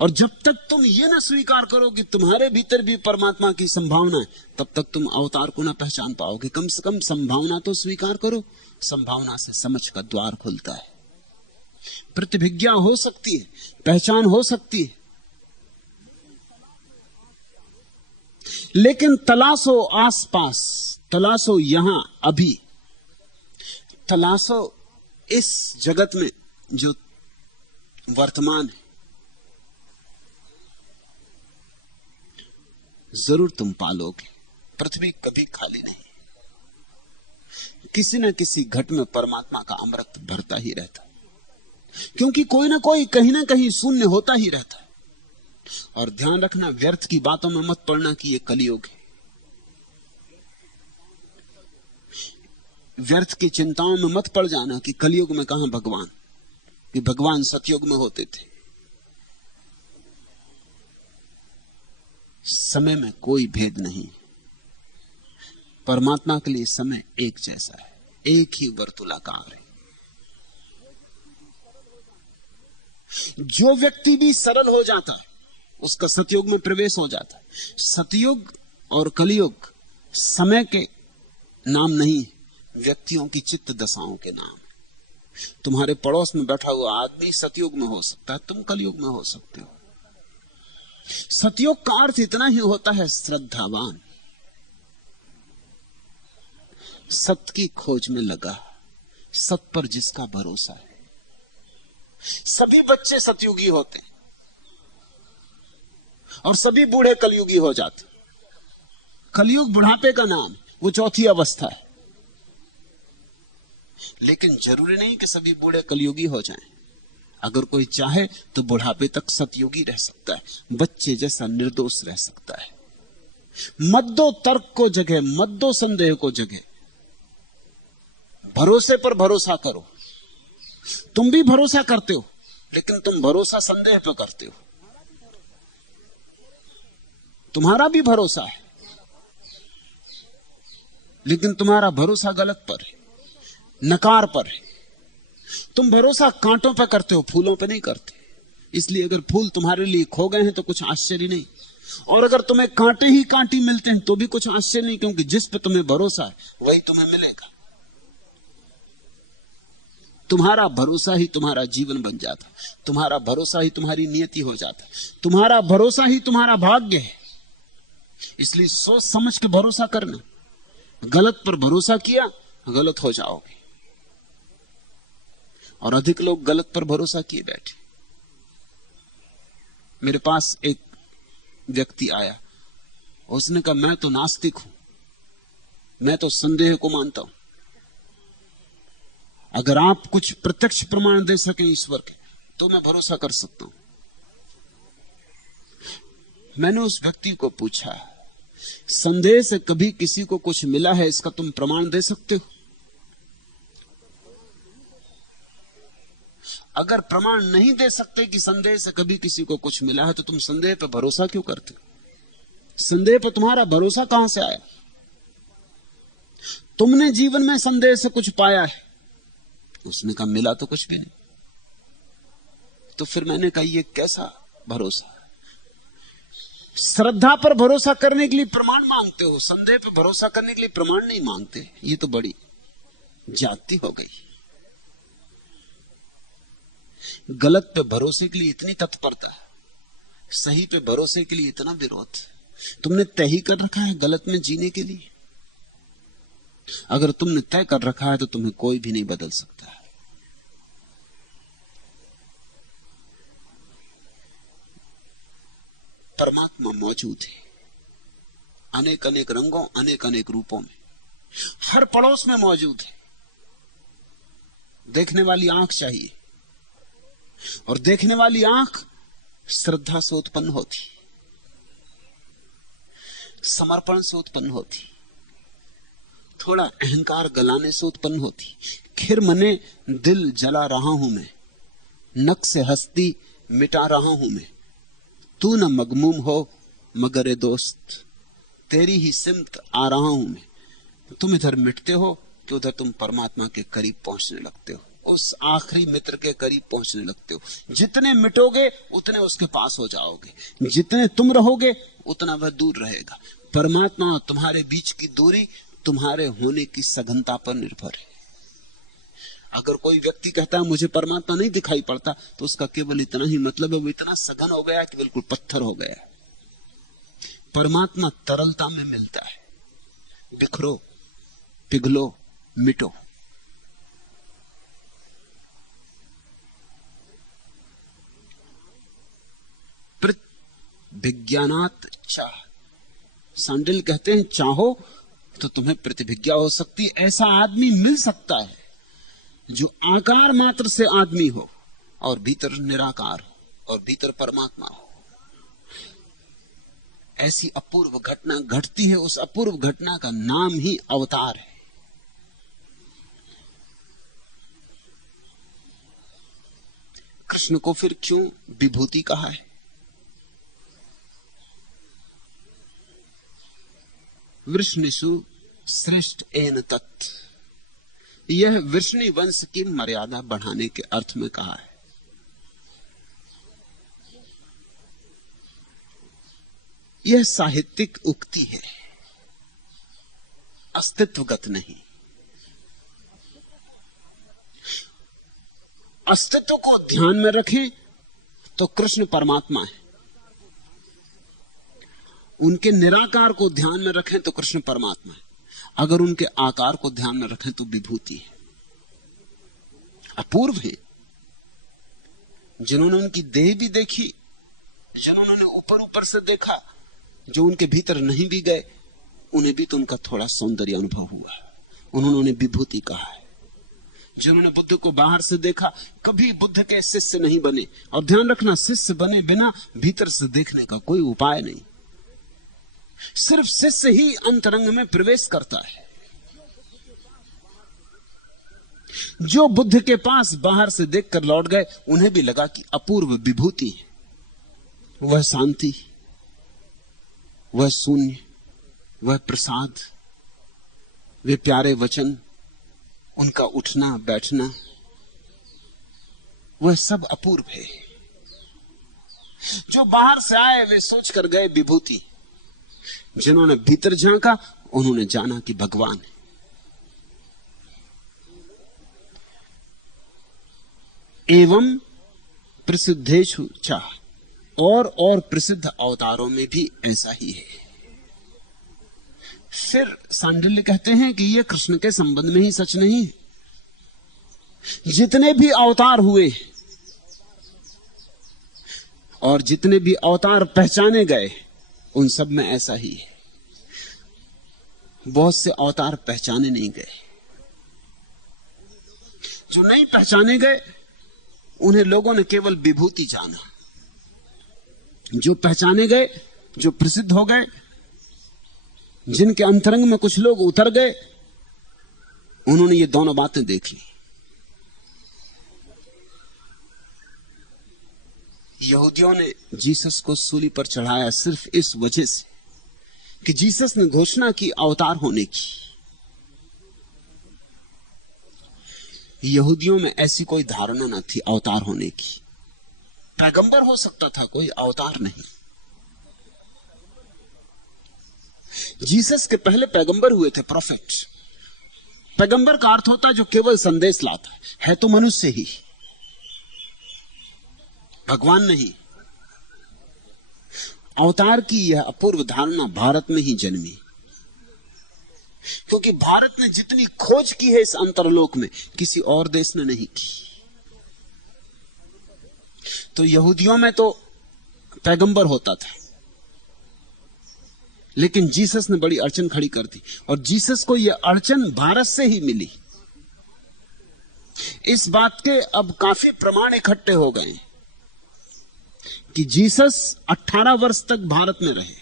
और जब तक तुम ये ना स्वीकार करो कि तुम्हारे भीतर भी परमात्मा की संभावना है, तब तक तुम अवतार को ना पहचान पाओगे। कम से कम संभावना तो स्वीकार करो। संभावना से समझ का द्वार खुलता है, प्रतिभिज्ञा हो सकती है, पहचान हो सकती है। लेकिन तलाशो आसपास, तलाशो यहां अभी, तलाशो इस जगत में जो वर्तमान है, जरूर तुम पालोगे। पृथ्वी कभी खाली नहीं, किसी न किसी घट में परमात्मा का अमृत भरता ही रहता, क्योंकि कोई ना कोई कहीं ना कहीं शून्य होता ही रहता है। और ध्यान रखना, व्यर्थ की बातों में मत पड़ना कि ये कलयुग है। व्यर्थ की चिंताओं में मत पड़ जाना कि कलयुग में कहां भगवान, कि भगवान सतयुग में होते थे। समय में कोई भेद नहीं, परमात्मा के लिए समय एक जैसा है, एक ही वर्तुलाकार है। जो व्यक्ति भी सरल हो जाता है उसका सतयुग में प्रवेश हो जाता है। सतयुग और कलयुग समय के नाम नहीं, व्यक्तियों की चित्त दशाओं के नाम। तुम्हारे पड़ोस में बैठा हुआ आदमी सतयुग में हो सकता है, तुम कलयुग में हो सकते हो। सतयुग का अर्थ इतना ही होता है श्रद्धावान, सत्य की खोज में लगा, सत्य पर जिसका भरोसा है। सभी बच्चे सतयुगी होते हैं और सभी बूढ़े कलयुगी हो जाते। कलयुग बुढ़ापे का नाम, वो चौथी अवस्था है। लेकिन जरूरी नहीं कि सभी बूढ़े कलयुगी हो जाएं। अगर कोई चाहे तो बुढ़ापे तक सतयुगी रह सकता है, बच्चे जैसा निर्दोष रह सकता है। मत दो तर्क को जगह, मत दो संदेह को जगह, भरोसे पर भरोसा करो। तुम भी भरोसा करते हो, लेकिन तुम भरोसा संदेह पर करते हो। तुम्हारा भी भरोसा है, लेकिन तुम्हारा भरोसा गलत पर है, नकार पर है। तुम भरोसा कांटों पर करते हो, फूलों पर नहीं करते। इसलिए अगर फूल तुम्हारे लिए खो गए हैं तो कुछ आश्चर्य नहीं। और अगर तुम्हें कांटे ही कांटे मिलते हैं तो भी कुछ आश्चर्य नहीं, क्योंकि जिस पे तुम्हें भरोसा है वही तुम्हें मिलेगा। तुम्हारा भरोसा ही तुम्हारा जीवन बन जाता, तुम्हारा भरोसा ही तुम्हारी नियति हो जाता, तुम्हारा भरोसा ही तुम्हारा भाग्य है। इसलिए सोच समझ के भरोसा करना। गलत पर भरोसा किया, गलत हो जाओगे। और अधिक लोग गलत पर भरोसा किए बैठे। मेरे पास एक व्यक्ति आया, उसने कहा मैं तो नास्तिक हूं, मैं तो संदेह को मानता हूं, अगर आप कुछ प्रत्यक्ष प्रमाण दे सकें ईश्वर के तो मैं भरोसा कर सकता हूं। मैंने उस व्यक्ति को पूछा, संदेह से कभी किसी को कुछ मिला है, इसका तुम प्रमाण दे सकते हो? अगर प्रमाण नहीं दे सकते कि संदेह से कभी किसी को कुछ मिला है, तो तुम संदेह पर भरोसा क्यों करते? संदेह पर तुम्हारा भरोसा कहां से आया? तुमने जीवन में संदेह से कुछ पाया है? उसने कहा मिला तो कुछ भी नहीं। तो फिर मैंने कहा ये कैसा भरोसा? श्रद्धा पर भरोसा करने के लिए प्रमाण मांगते हो, संदेह पर भरोसा करने के लिए प्रमाण नहीं मांगते। ये तो बड़ी जाति हो गई। गलत पे भरोसे के लिए इतनी तत्परता, सही पे भरोसे के लिए इतना विरोध। तुमने तय ही कर रखा है गलत में जीने के लिए। अगर तुमने तय कर रखा है तो तुम्हें कोई भी नहीं बदल सकता। परमात्मा मौजूद है, अनेक अनेक रंगों, अनेक अनेक रूपों में, हर पड़ोस में मौजूद है। देखने वाली आंख चाहिए, और देखने वाली आंख श्रद्धा से उत्पन्न होती, समर्पण से उत्पन्न होती, थोड़ा अहंकार गलाने से उत्पन्न होती। खिर मने दिल जला रहा हूं मैं, नक से हस्ती मिटा रहा हूं मैं, तू न मगमूम हो मगर ए दोस्त, तेरी ही सिमत आ रहा हूं मैं। तुम इधर मिटते हो कि उधर तुम परमात्मा के करीब पहुंचने लगते हो, उस आखिरी मित्र के करीब पहुंचने लगते हो। जितने मिटोगे उतने उसके पास हो जाओगे, जितने तुम रहोगे उतना वह दूर रहेगा। परमात्मा और तुम्हारे बीच की दूरी तुम्हारे होने की सघनता पर निर्भर है। अगर कोई व्यक्ति कहता है मुझे परमात्मा नहीं दिखाई पड़ता, तो उसका केवल इतना ही मतलब है वो इतना सघन हो गया कि बिल्कुल पत्थर हो गया। परमात्मा तरलता में मिलता है। बिखरो, पिघलो, मिटो। विज्ञानात चाह, सांडिल कहते हैं चाहो तो तुम्हें प्रतिभिज्ञा हो सकती है। ऐसा आदमी मिल सकता है जो आकार मात्र से आदमी हो और भीतर निराकार हो और भीतर परमात्मा हो। ऐसी अपूर्व घटना घटती है, उस अपूर्व घटना का नाम ही अवतार है। कृष्ण को फिर क्यों विभूति कहा है? वृष्णिषु श्रेष्ठ एन तत्, यह वृष्णि वंश की मर्यादा बढ़ाने के अर्थ में कहा है। यह साहित्यिक उक्ति है, अस्तित्वगत नहीं। अस्तित्व को ध्यान में रखें तो कृष्ण परमात्मा है, उनके निराकार को ध्यान में रखें तो कृष्ण परमात्मा है, अगर उनके आकार को ध्यान में रखें तो विभूति है। अपूर्व है। जिन्होंने उनकी देह भी देखी, जिन्होंने ऊपर ऊपर से देखा, जो उनके भीतर नहीं भी गए, उन्हें भी तो उनका थोड़ा सौंदर्य अनुभव हुआ, उन्होंने विभूति कहा है। जिन्होंने बुद्ध को बाहर से देखा, कभी बुद्ध के शिष्य नहीं बने। और ध्यान रखना, शिष्य बने बिना भीतर से देखने का कोई उपाय नहीं। सिर्फ शिष्य ही अंतरंग में प्रवेश करता है। जो बुद्ध के पास बाहर से देखकर लौट गए, उन्हें भी लगा कि अपूर्व विभूति है। वह शांति, वह शून्य, वह प्रसाद, वे प्यारे वचन, उनका उठना बैठना, वह सब अपूर्व है। जो बाहर से आए वे सोच कर गए विभूति, जिन्होंने भीतर झांका उन्होंने जाना कि भगवान है। एवं प्रसिद्धेषु च, और प्रसिद्ध अवतारों में भी ऐसा ही है। फिर सांडिल्य कहते हैं कि यह कृष्ण के संबंध में ही सच नहीं है, जितने भी अवतार हुए और जितने भी अवतार पहचाने गए उन सब में ऐसा ही है। बहुत से अवतार पहचाने नहीं गए, जो नहीं पहचाने गए उन्हें लोगों ने केवल विभूति जाना। जो पहचाने गए, जो प्रसिद्ध हो गए, जिनके अंतरंग में कुछ लोग उतर गए, उन्होंने ये दोनों बातें देख ली। यहूदियों ने जीसस को सूली पर चढ़ाया सिर्फ इस वजह से कि जीसस ने घोषणा की अवतार होने की। यहूदियों में ऐसी कोई धारणा न थी अवतार होने की। पैगंबर हो सकता था, कोई अवतार नहीं। जीसस के पहले पैगंबर हुए थे, प्रोफेट। पैगंबर का अर्थ होता है जो केवल संदेश लाता है तो मनुष्य ही, भगवान नहीं। अवतार की यह अपूर्व धारणा भारत में ही जन्मी, क्योंकि भारत ने जितनी खोज की है इस अंतरलोक में किसी और देश ने नहीं की। तो यहूदियों में तो पैगंबर होता था, लेकिन जीसस ने बड़ी अड़चन खड़ी कर दी, और जीसस को यह अड़चन भारत से ही मिली। इस बात के अब काफी प्रमाण इकट्ठे हो गए कि जीसस 18 वर्ष तक भारत में रहे।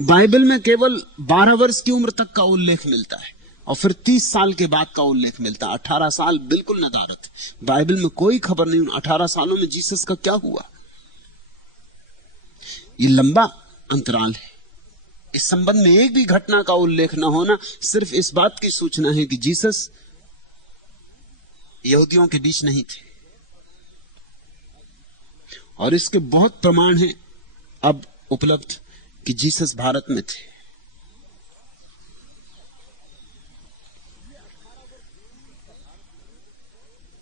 बाइबल में केवल 12 वर्ष की उम्र तक का उल्लेख मिलता है, और फिर 30 साल के बाद का उल्लेख मिलता है। 18 साल बिल्कुल नदारत। बाइबल में कोई खबर नहीं उन 18 सालों में जीसस का क्या हुआ। ये लंबा अंतराल है। इस संबंध में एक भी घटना का उल्लेख न होना सिर्फ इस बात की सूचना है कि जीसस यहूदियों के बीच नहीं थे। और इसके बहुत प्रमाण हैं अब उपलब्ध कि जीसस भारत में थे।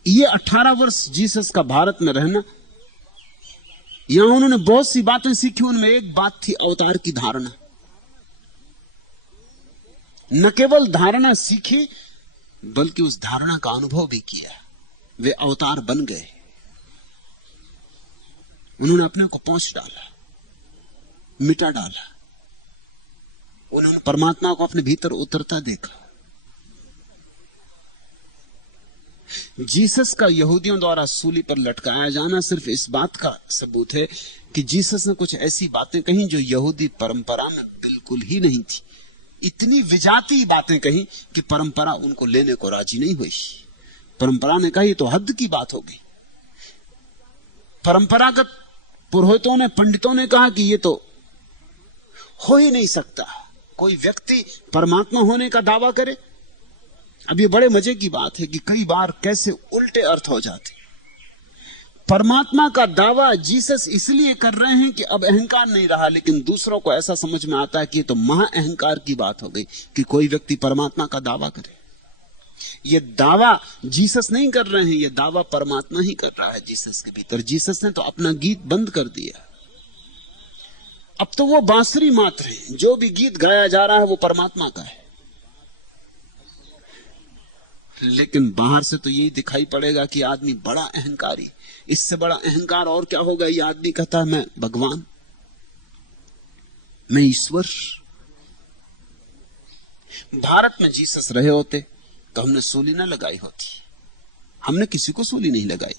ये 18 वर्ष जीसस का भारत में रहना, यहां उन्होंने बहुत सी बातें सीखी। उनमें एक बात थी अवतार की धारणा। न केवल धारणा सीखी बल्कि उस धारणा का अनुभव भी किया। वे अवतार बन गए। उन्होंने अपने को पोंछ डाला, मिटा डाला। उन्होंने परमात्मा को अपने भीतर उतरता देखा। जीसस का यहूदियों द्वारा सूली पर लटकाया जाना सिर्फ इस बात का सबूत है कि जीसस ने कुछ ऐसी बातें कही जो यहूदी परंपरा में बिल्कुल ही नहीं थी। इतनी विजाती बातें कही कि परंपरा उनको लेने को राजी नहीं हुई। परंपरा ने कहा ये तो हद की बात हो गई। परंपरागत पुरोहितों ने, पंडितों ने कहा कि ये तो हो ही नहीं सकता, कोई व्यक्ति परमात्मा होने का दावा करे। अब ये बड़े मजे की बात है कि कई बार कैसे उल्टे अर्थ हो जाते। परमात्मा का दावा जीसस इसलिए कर रहे हैं कि अब अहंकार नहीं रहा, लेकिन दूसरों को ऐसा समझ में आता है कि ये तो महा अहंकार की बात हो गई कि कोई व्यक्ति परमात्मा का दावा करे। ये दावा जीसस नहीं कर रहे हैं, ये दावा परमात्मा ही कर रहा है जीसस के भीतर। जीसस ने तो अपना गीत बंद कर दिया। अब तो वो बांसुरी मात्र है, जो भी गीत गाया जा रहा है वो परमात्मा का है। लेकिन बाहर से तो यही दिखाई पड़ेगा कि आदमी बड़ा अहंकारी। इससे बड़ा अहंकार और क्या होगा। ये आदमी कहता है मैं भगवान, मैं ईश्वर। भारत में जीसस रहे होते तो हमने सूली ना लगाई होती। हमने किसी को सूली नहीं लगाई।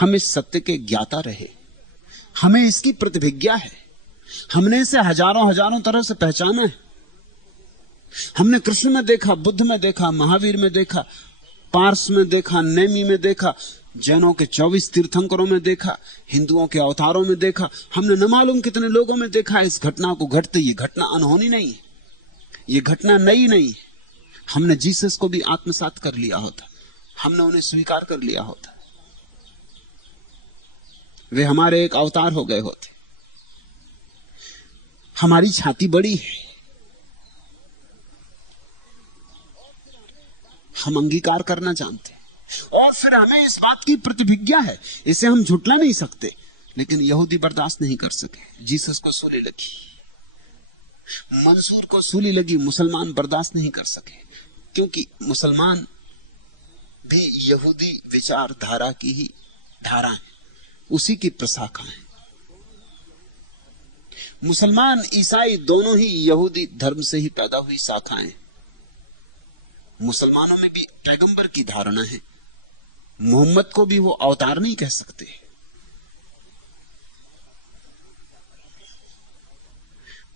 हम इस सत्य के ज्ञाता रहे, हमें इसकी प्रतिभिज्ञा है। हमने इसे हजारों हजारों तरह से पहचाना है। हमने कृष्ण में देखा, बुद्ध में देखा, महावीर में देखा, पार्स में देखा, नेमी में देखा, जैनों के 24 तीर्थंकरों में देखा, हिंदुओं के अवतारों में देखा। हमने न मालूम कितने लोगों में देखा इस घटना को घटते। ये घटना अनहोनी नहीं है, ये घटना नई नहीं है। हमने जीसस को भी आत्मसात कर लिया होता, हमने उन्हें स्वीकार कर लिया होता, वे हमारे एक अवतार हो गए होते। हमारी छाती बड़ी है, हम अंगीकार करना जानते हैं, और फिर हमें इस बात की प्रतिभिज्ञा है, इसे हम झुटला नहीं सकते। लेकिन यहूदी बर्दाश्त नहीं कर सके। जीसस को सूली लगी, मंसूर को सूली लगी, मुसलमान बर्दाश्त नहीं कर सके, क्योंकि मुसलमान भी यहूदी विचारधारा की ही धारा है, उसी की प्रशाखा है। मुसलमान ईसाई दोनों ही यहूदी धर्म से ही पैदा हुई शाखाएं। मुसलमानों में भी पैगंबर की धारणा है। मोहम्मद को भी वो अवतार नहीं कह सकते।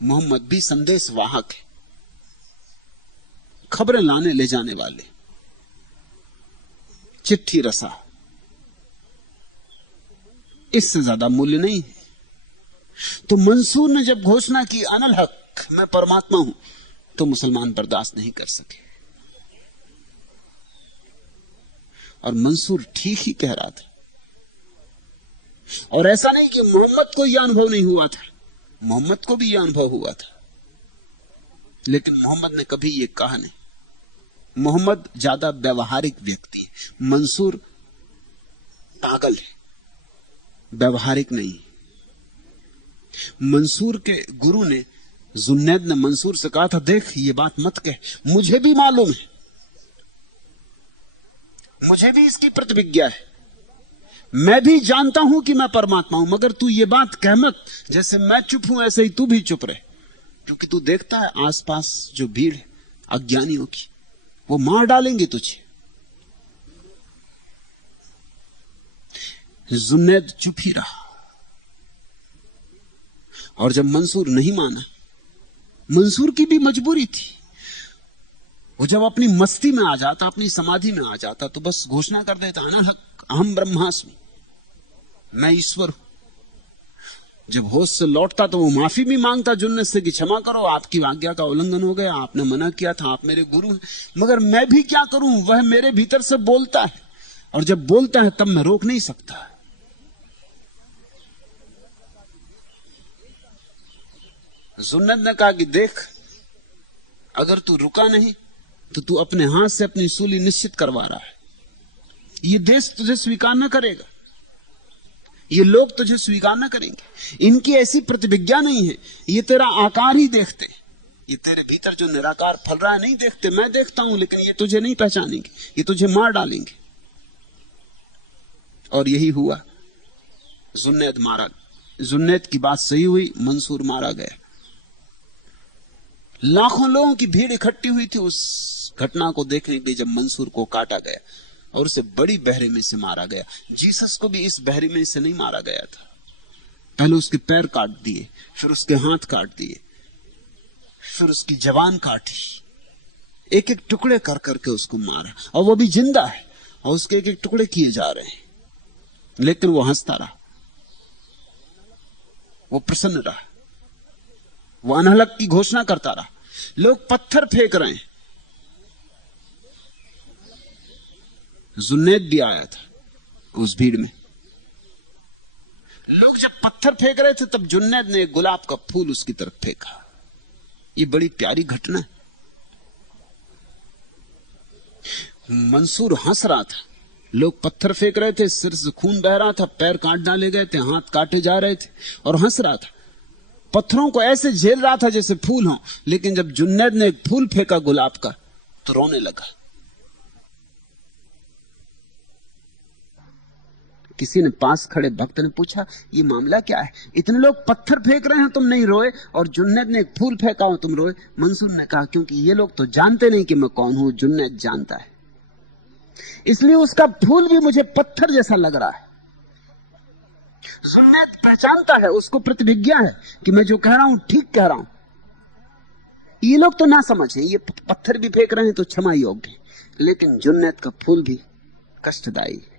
मोहम्मद भी संदेश वाहक है, खबरें लाने ले जाने वाले, चिट्ठी रसा, इससे ज्यादा मूल्य नहीं है। तो मंसूर ने जब घोषणा की अनल हक, मैं परमात्मा हूं, तो मुसलमान बर्दाश्त नहीं कर सके। और मंसूर ठीक ही कह रहा था। और ऐसा नहीं कि मोहम्मद को यह अनुभव नहीं हुआ था, मोहम्मद को भी यह अनुभव हुआ था, लेकिन मोहम्मद ने कभी यह कहा नहीं। मोहम्मद ज्यादा व्यवहारिक व्यक्ति है, मंसूर पागल है, व्यवहारिक नहीं। मंसूर के गुरु ने, जुन्नैद ने मंसूर से कहा था, देख ये बात मत कह, मुझे भी मालूम है, मुझे भी इसकी प्रतिभिज्ञा है, मैं भी जानता हूं कि मैं परमात्मा हूं, मगर तू ये बात कह मत, जैसे मैं चुप हूं ऐसे ही तू भी चुप रहे, क्योंकि तू देखता है आसपास जो भीड़ है अज्ञानियों की, वो मार डालेंगे तुझे। जुन्नैद चुप ही रहा, और जब मंसूर नहीं माना, मंसूर की भी मजबूरी थी, वो जब अपनी मस्ती में आ जाता, अपनी समाधि में आ जाता, तो बस घोषणा कर देता है ना, हक अहम ब्रह्मास्मि, मैं ईश्वर हूं। जब होश से लौटता तो वो माफी भी मांगता जुन्नत से कि क्षमा करो, आपकी आज्ञा का उल्लंघन हो गया, आपने मना किया था, आप मेरे गुरु हैं, मगर मैं भी क्या करूं, वह मेरे भीतर से बोलता है, और जब बोलता है तब मैं रोक नहीं सकता। जुन्नत ने कहा कि देख, अगर तू रुका नहीं तो तू अपने हाथ से अपनी सूली निश्चित करवा रहा है। ये देश तुझे स्वीकार न करेगा, ये लोग तुझे स्वीकार न करेंगे, इनकी ऐसी प्रतिभिज्ञा नहीं है, ये तेरा आकार ही देखते, ये तेरे भीतर जो निराकार फल रहा है नहीं देखते, मैं देखता हूं, लेकिन ये तुझे नहीं पहचानेंगे, ये तुझे मार डालेंगे। और यही हुआ, जुन्नैद मारा। जुन्नैद की बात सही हुई, मंसूर मारा गया। लाखों लोगों की भीड़ इकट्ठी हुई थी उस घटना को देखने के लिए, जब मंसूर को काटा गया और उसे बड़ी बेरहमी से मारा गया। जीसस को भी इस बेरहमी से नहीं मारा गया था। पहले उसके पैर काट दिए, फिर उसके हाथ काट दिए, फिर उसकी जबान काटी, एक एक टुकड़े कर करके उसको मारा, और वो भी जिंदा है और उसके एक एक टुकड़े किए जा रहे हैं, लेकिन वो हंसता रहा, वो प्रसन्न रहा, वो अनहलक की घोषणा करता रहा। लोग पत्थर फेंक रहे हैं, जुन्नैद भी आया था उस भीड़ में। लोग जब पत्थर फेंक रहे थे तब जुन्नैद ने एक गुलाब का फूल उसकी तरफ फेंका। ये बड़ी प्यारी घटना है। मंसूर हंस रहा था, लोग पत्थर फेंक रहे थे, सिर से खून बह रहा था, पैर काट डाले गए थे, हाथ काटे जा रहे थे, और हंस रहा था, पत्थरों को ऐसे झेल रहा था जैसे फूल हो। लेकिन जब जुन्नैद ने एक फूल फेंका गुलाब का, तो रोने लगा। किसी ने पास खड़े भक्त ने पूछा, ये मामला क्या है, इतने लोग पत्थर फेंक रहे हैं तुम नहीं रोए, और जुन्नैद ने एक फूल फेंका हो तुम रोए। मंसूर ने कहा, क्योंकि ये लोग तो जानते नहीं कि मैं कौन हूं, जुन्नैद जानता है, इसलिए उसका फूल भी मुझे पत्थर जैसा लग रहा है। जुन्नैद पहचानता है, उसको प्रतिभिज्ञा है कि मैं जो कह रहा हूं ठीक कह रहा हूं। ये लोग तो ना समझें, ये पत्थर भी फेंक रहे हैं तो क्षमा योग्य है, लेकिन जुन्नैद का फूल भी कष्टदायी है।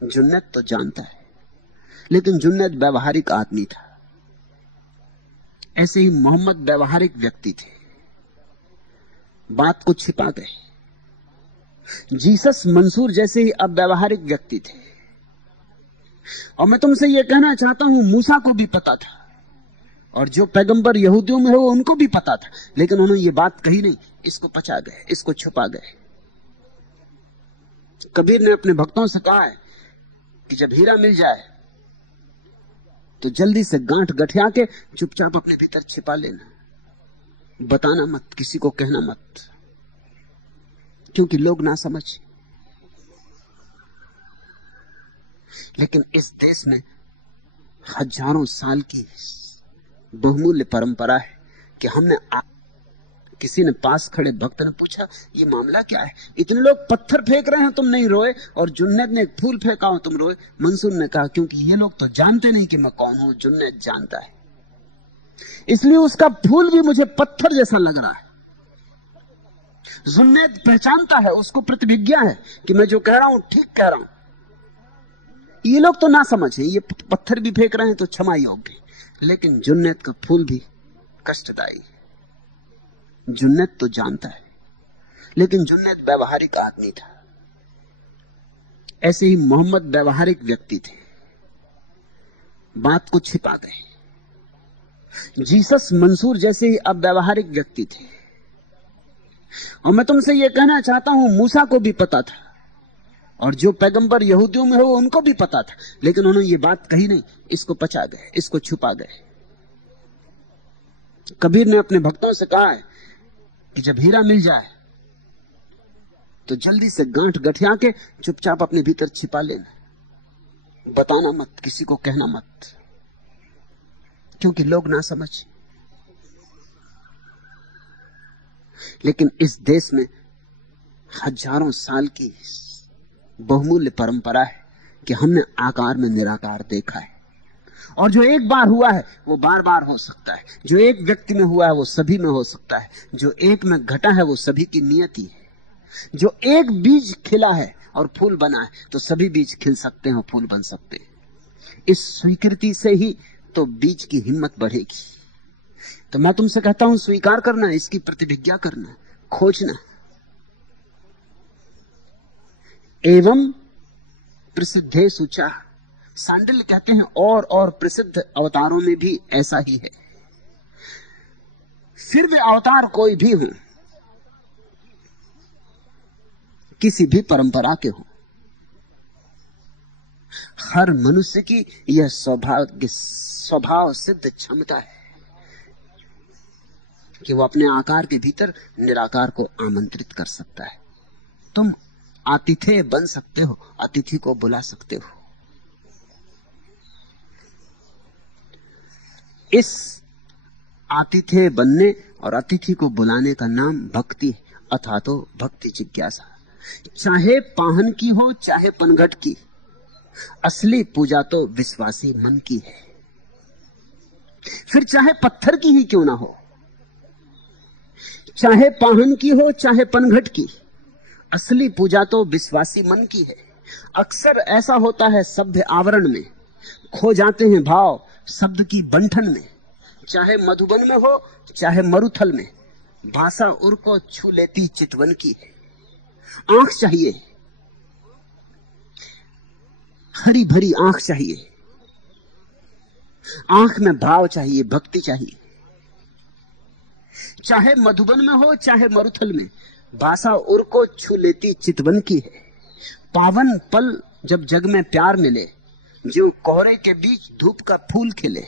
जुन्नैद तो जानता है, लेकिन जुन्नैद व्यवहारिक आदमी था। ऐसे ही मोहम्मद व्यवहारिक व्यक्ति थे, बात को छिपा गए। जीसस मंसूर जैसे ही अब व्यवहारिक व्यक्ति थे, और मैं तुमसे ये कहना चाहता हूं, मूसा को भी पता था, और जो पैगंबर यहूदियों में हो उनको भी पता था, लेकिन उन्होंने ये बात कही नहीं, इसको पचा गए, इसको छुपा गए। कबीर ने अपने भक्तों से कहा है कि जब हीरा मिल जाए तो जल्दी से गांठ गठिया के चुपचाप अपने भीतर छिपा लेना, बताना मत, किसी को कहना मत, क्योंकि लोग ना समझ। लेकिन इस देश में हजारों साल की बहुमूल्य परंपरा है कि हमने किसी ने पास खड़े भक्त ने पूछा, ये मामला क्या है? इतने लोग पत्थर फेंक रहे हैं, तुम नहीं रोए, और जुन्नैद ने एक फूल फेंका हो, तुम रोए। मंसूर ने कहा, क्योंकि ये लोग तो जानते नहीं कि मैं कौन हूं, जुन्नैद जानता है, इसलिए उसका फूल भी मुझे पत्थर जैसा लग रहा है। जुन्नैद पहचानता है, उसको प्रतिभिज्ञा है कि मैं जो कह रहा हूं ठीक कह रहा हूं। ये लोग तो ना समझे, ये पत्थर भी फेंक रहे हैं तो क्षमा योग्य, लेकिन जुन्नैद का फूल भी कष्टदायी है। जुन्नैद तो जानता है, लेकिन जुन्नैद व्यवहारिक आदमी था। ऐसे ही मोहम्मद व्यवहारिक व्यक्ति थे, बात को छिपा गए। जीसस मंसूर जैसे ही अब व्यवहारिक व्यक्ति थे। और मैं तुमसे यह कहना चाहता हूं, मूसा को भी पता था, और जो पैगंबर यहूदियों में हो उनको भी पता था, लेकिन उन्होंने ये बात कही नहीं, इसको पचा गए, इसको छुपा गए। कबीर ने अपने भक्तों से कहा है कि जब हीरा मिल जाए तो जल्दी से गांठ गठिया के चुपचाप अपने भीतर छिपा लेना, बताना मत, किसी को कहना मत, क्योंकि लोग ना समझ। लेकिन इस देश में हजारों साल की बहुमूल्य परंपरा है कि हमने आकार में निराकार देखा है, और जो एक बार हुआ है वो बार बार हो सकता है, जो एक व्यक्ति में हुआ है वो सभी में हो सकता है, जो एक में घटा है वो सभी की नियति है। जो एक बीज खिला है और फूल बना है तो सभी बीज खिल सकते हैं और फूल बन सकते हैं। इस स्वीकृति से ही तो बीज की हिम्मत बढ़ेगी। तो मैं तुमसे कहता हूं, स्वीकार करना, इसकी प्रतिभिज्ञा करना, खोजना। एवं प्रसिद्धे सुचा, सांडिल्य कहते हैं और प्रसिद्ध अवतारों में भी ऐसा ही है। फिर वे अवतार कोई भी हो, किसी भी परंपरा के हो, हर मनुष्य की यह स्वभाव सिद्ध क्षमता है कि वो अपने आकार के भीतर निराकार को आमंत्रित कर सकता है। तुम आतिथ्य बन सकते हो, अतिथि को बुला सकते हो। इस आतिथ्य बनने और अतिथि को बुलाने का नाम भक्ति, अथा तो भक्ति जिज्ञासा। चाहे पाहन की हो चाहे पनघट की, असली पूजा तो विश्वासी मन की है। फिर चाहे पत्थर की ही क्यों ना हो, चाहे पाहन की हो चाहे पनघट की, असली पूजा तो विश्वासी मन की है। अक्सर ऐसा होता है, सभ्य आवरण में खो जाते हैं भाव शब्द की बंठन में। चाहे मधुबन में हो चाहे मरुथल में, भाषा उर को छू लेती चितवन की है। आंख चाहिए, हरी भरी आंख चाहिए, आंख में भाव चाहिए, भक्ति चाहिए। चाहे मधुबन में हो चाहे मरुथल में, भाषा उर को छू लेती चितवन की है। पावन पल जब जग में प्यार मिले, जो कोहरे के बीच धूप का फूल खिले।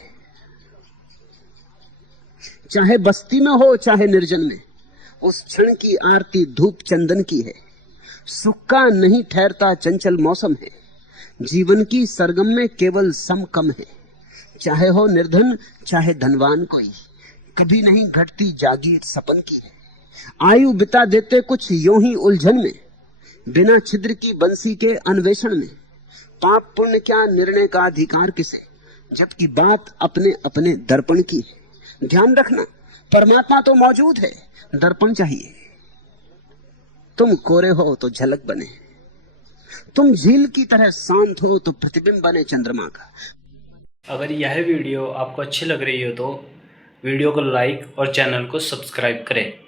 चाहे बस्ती में हो चाहे निर्जन में, उस क्षण की आरती धूप चंदन की है। सुख का नहीं ठहरता चंचल मौसम है, जीवन की सरगम में केवल सम कम है। चाहे हो निर्धन चाहे धनवान कोई, कभी नहीं घटती जागीर सपन की है। आयु बिता देते कुछ यूं ही उलझन में, बिना छिद्र की बंसी के अन्वेषण में। पाप पुण्य क्या निर्णय का अधिकार किसे, जबकि बात अपने अपने दर्पण की है। ध्यान रखना, परमात्मा तो मौजूद है, दर्पण चाहिए। तुम कोरे हो तो झलक बने, तुम झील की तरह शांत हो तो प्रतिबिंब बने चंद्रमा का। अगर यह वीडियो आपको अच्छी लग रही हो तो वीडियो को लाइक और चैनल को सब्सक्राइब करें।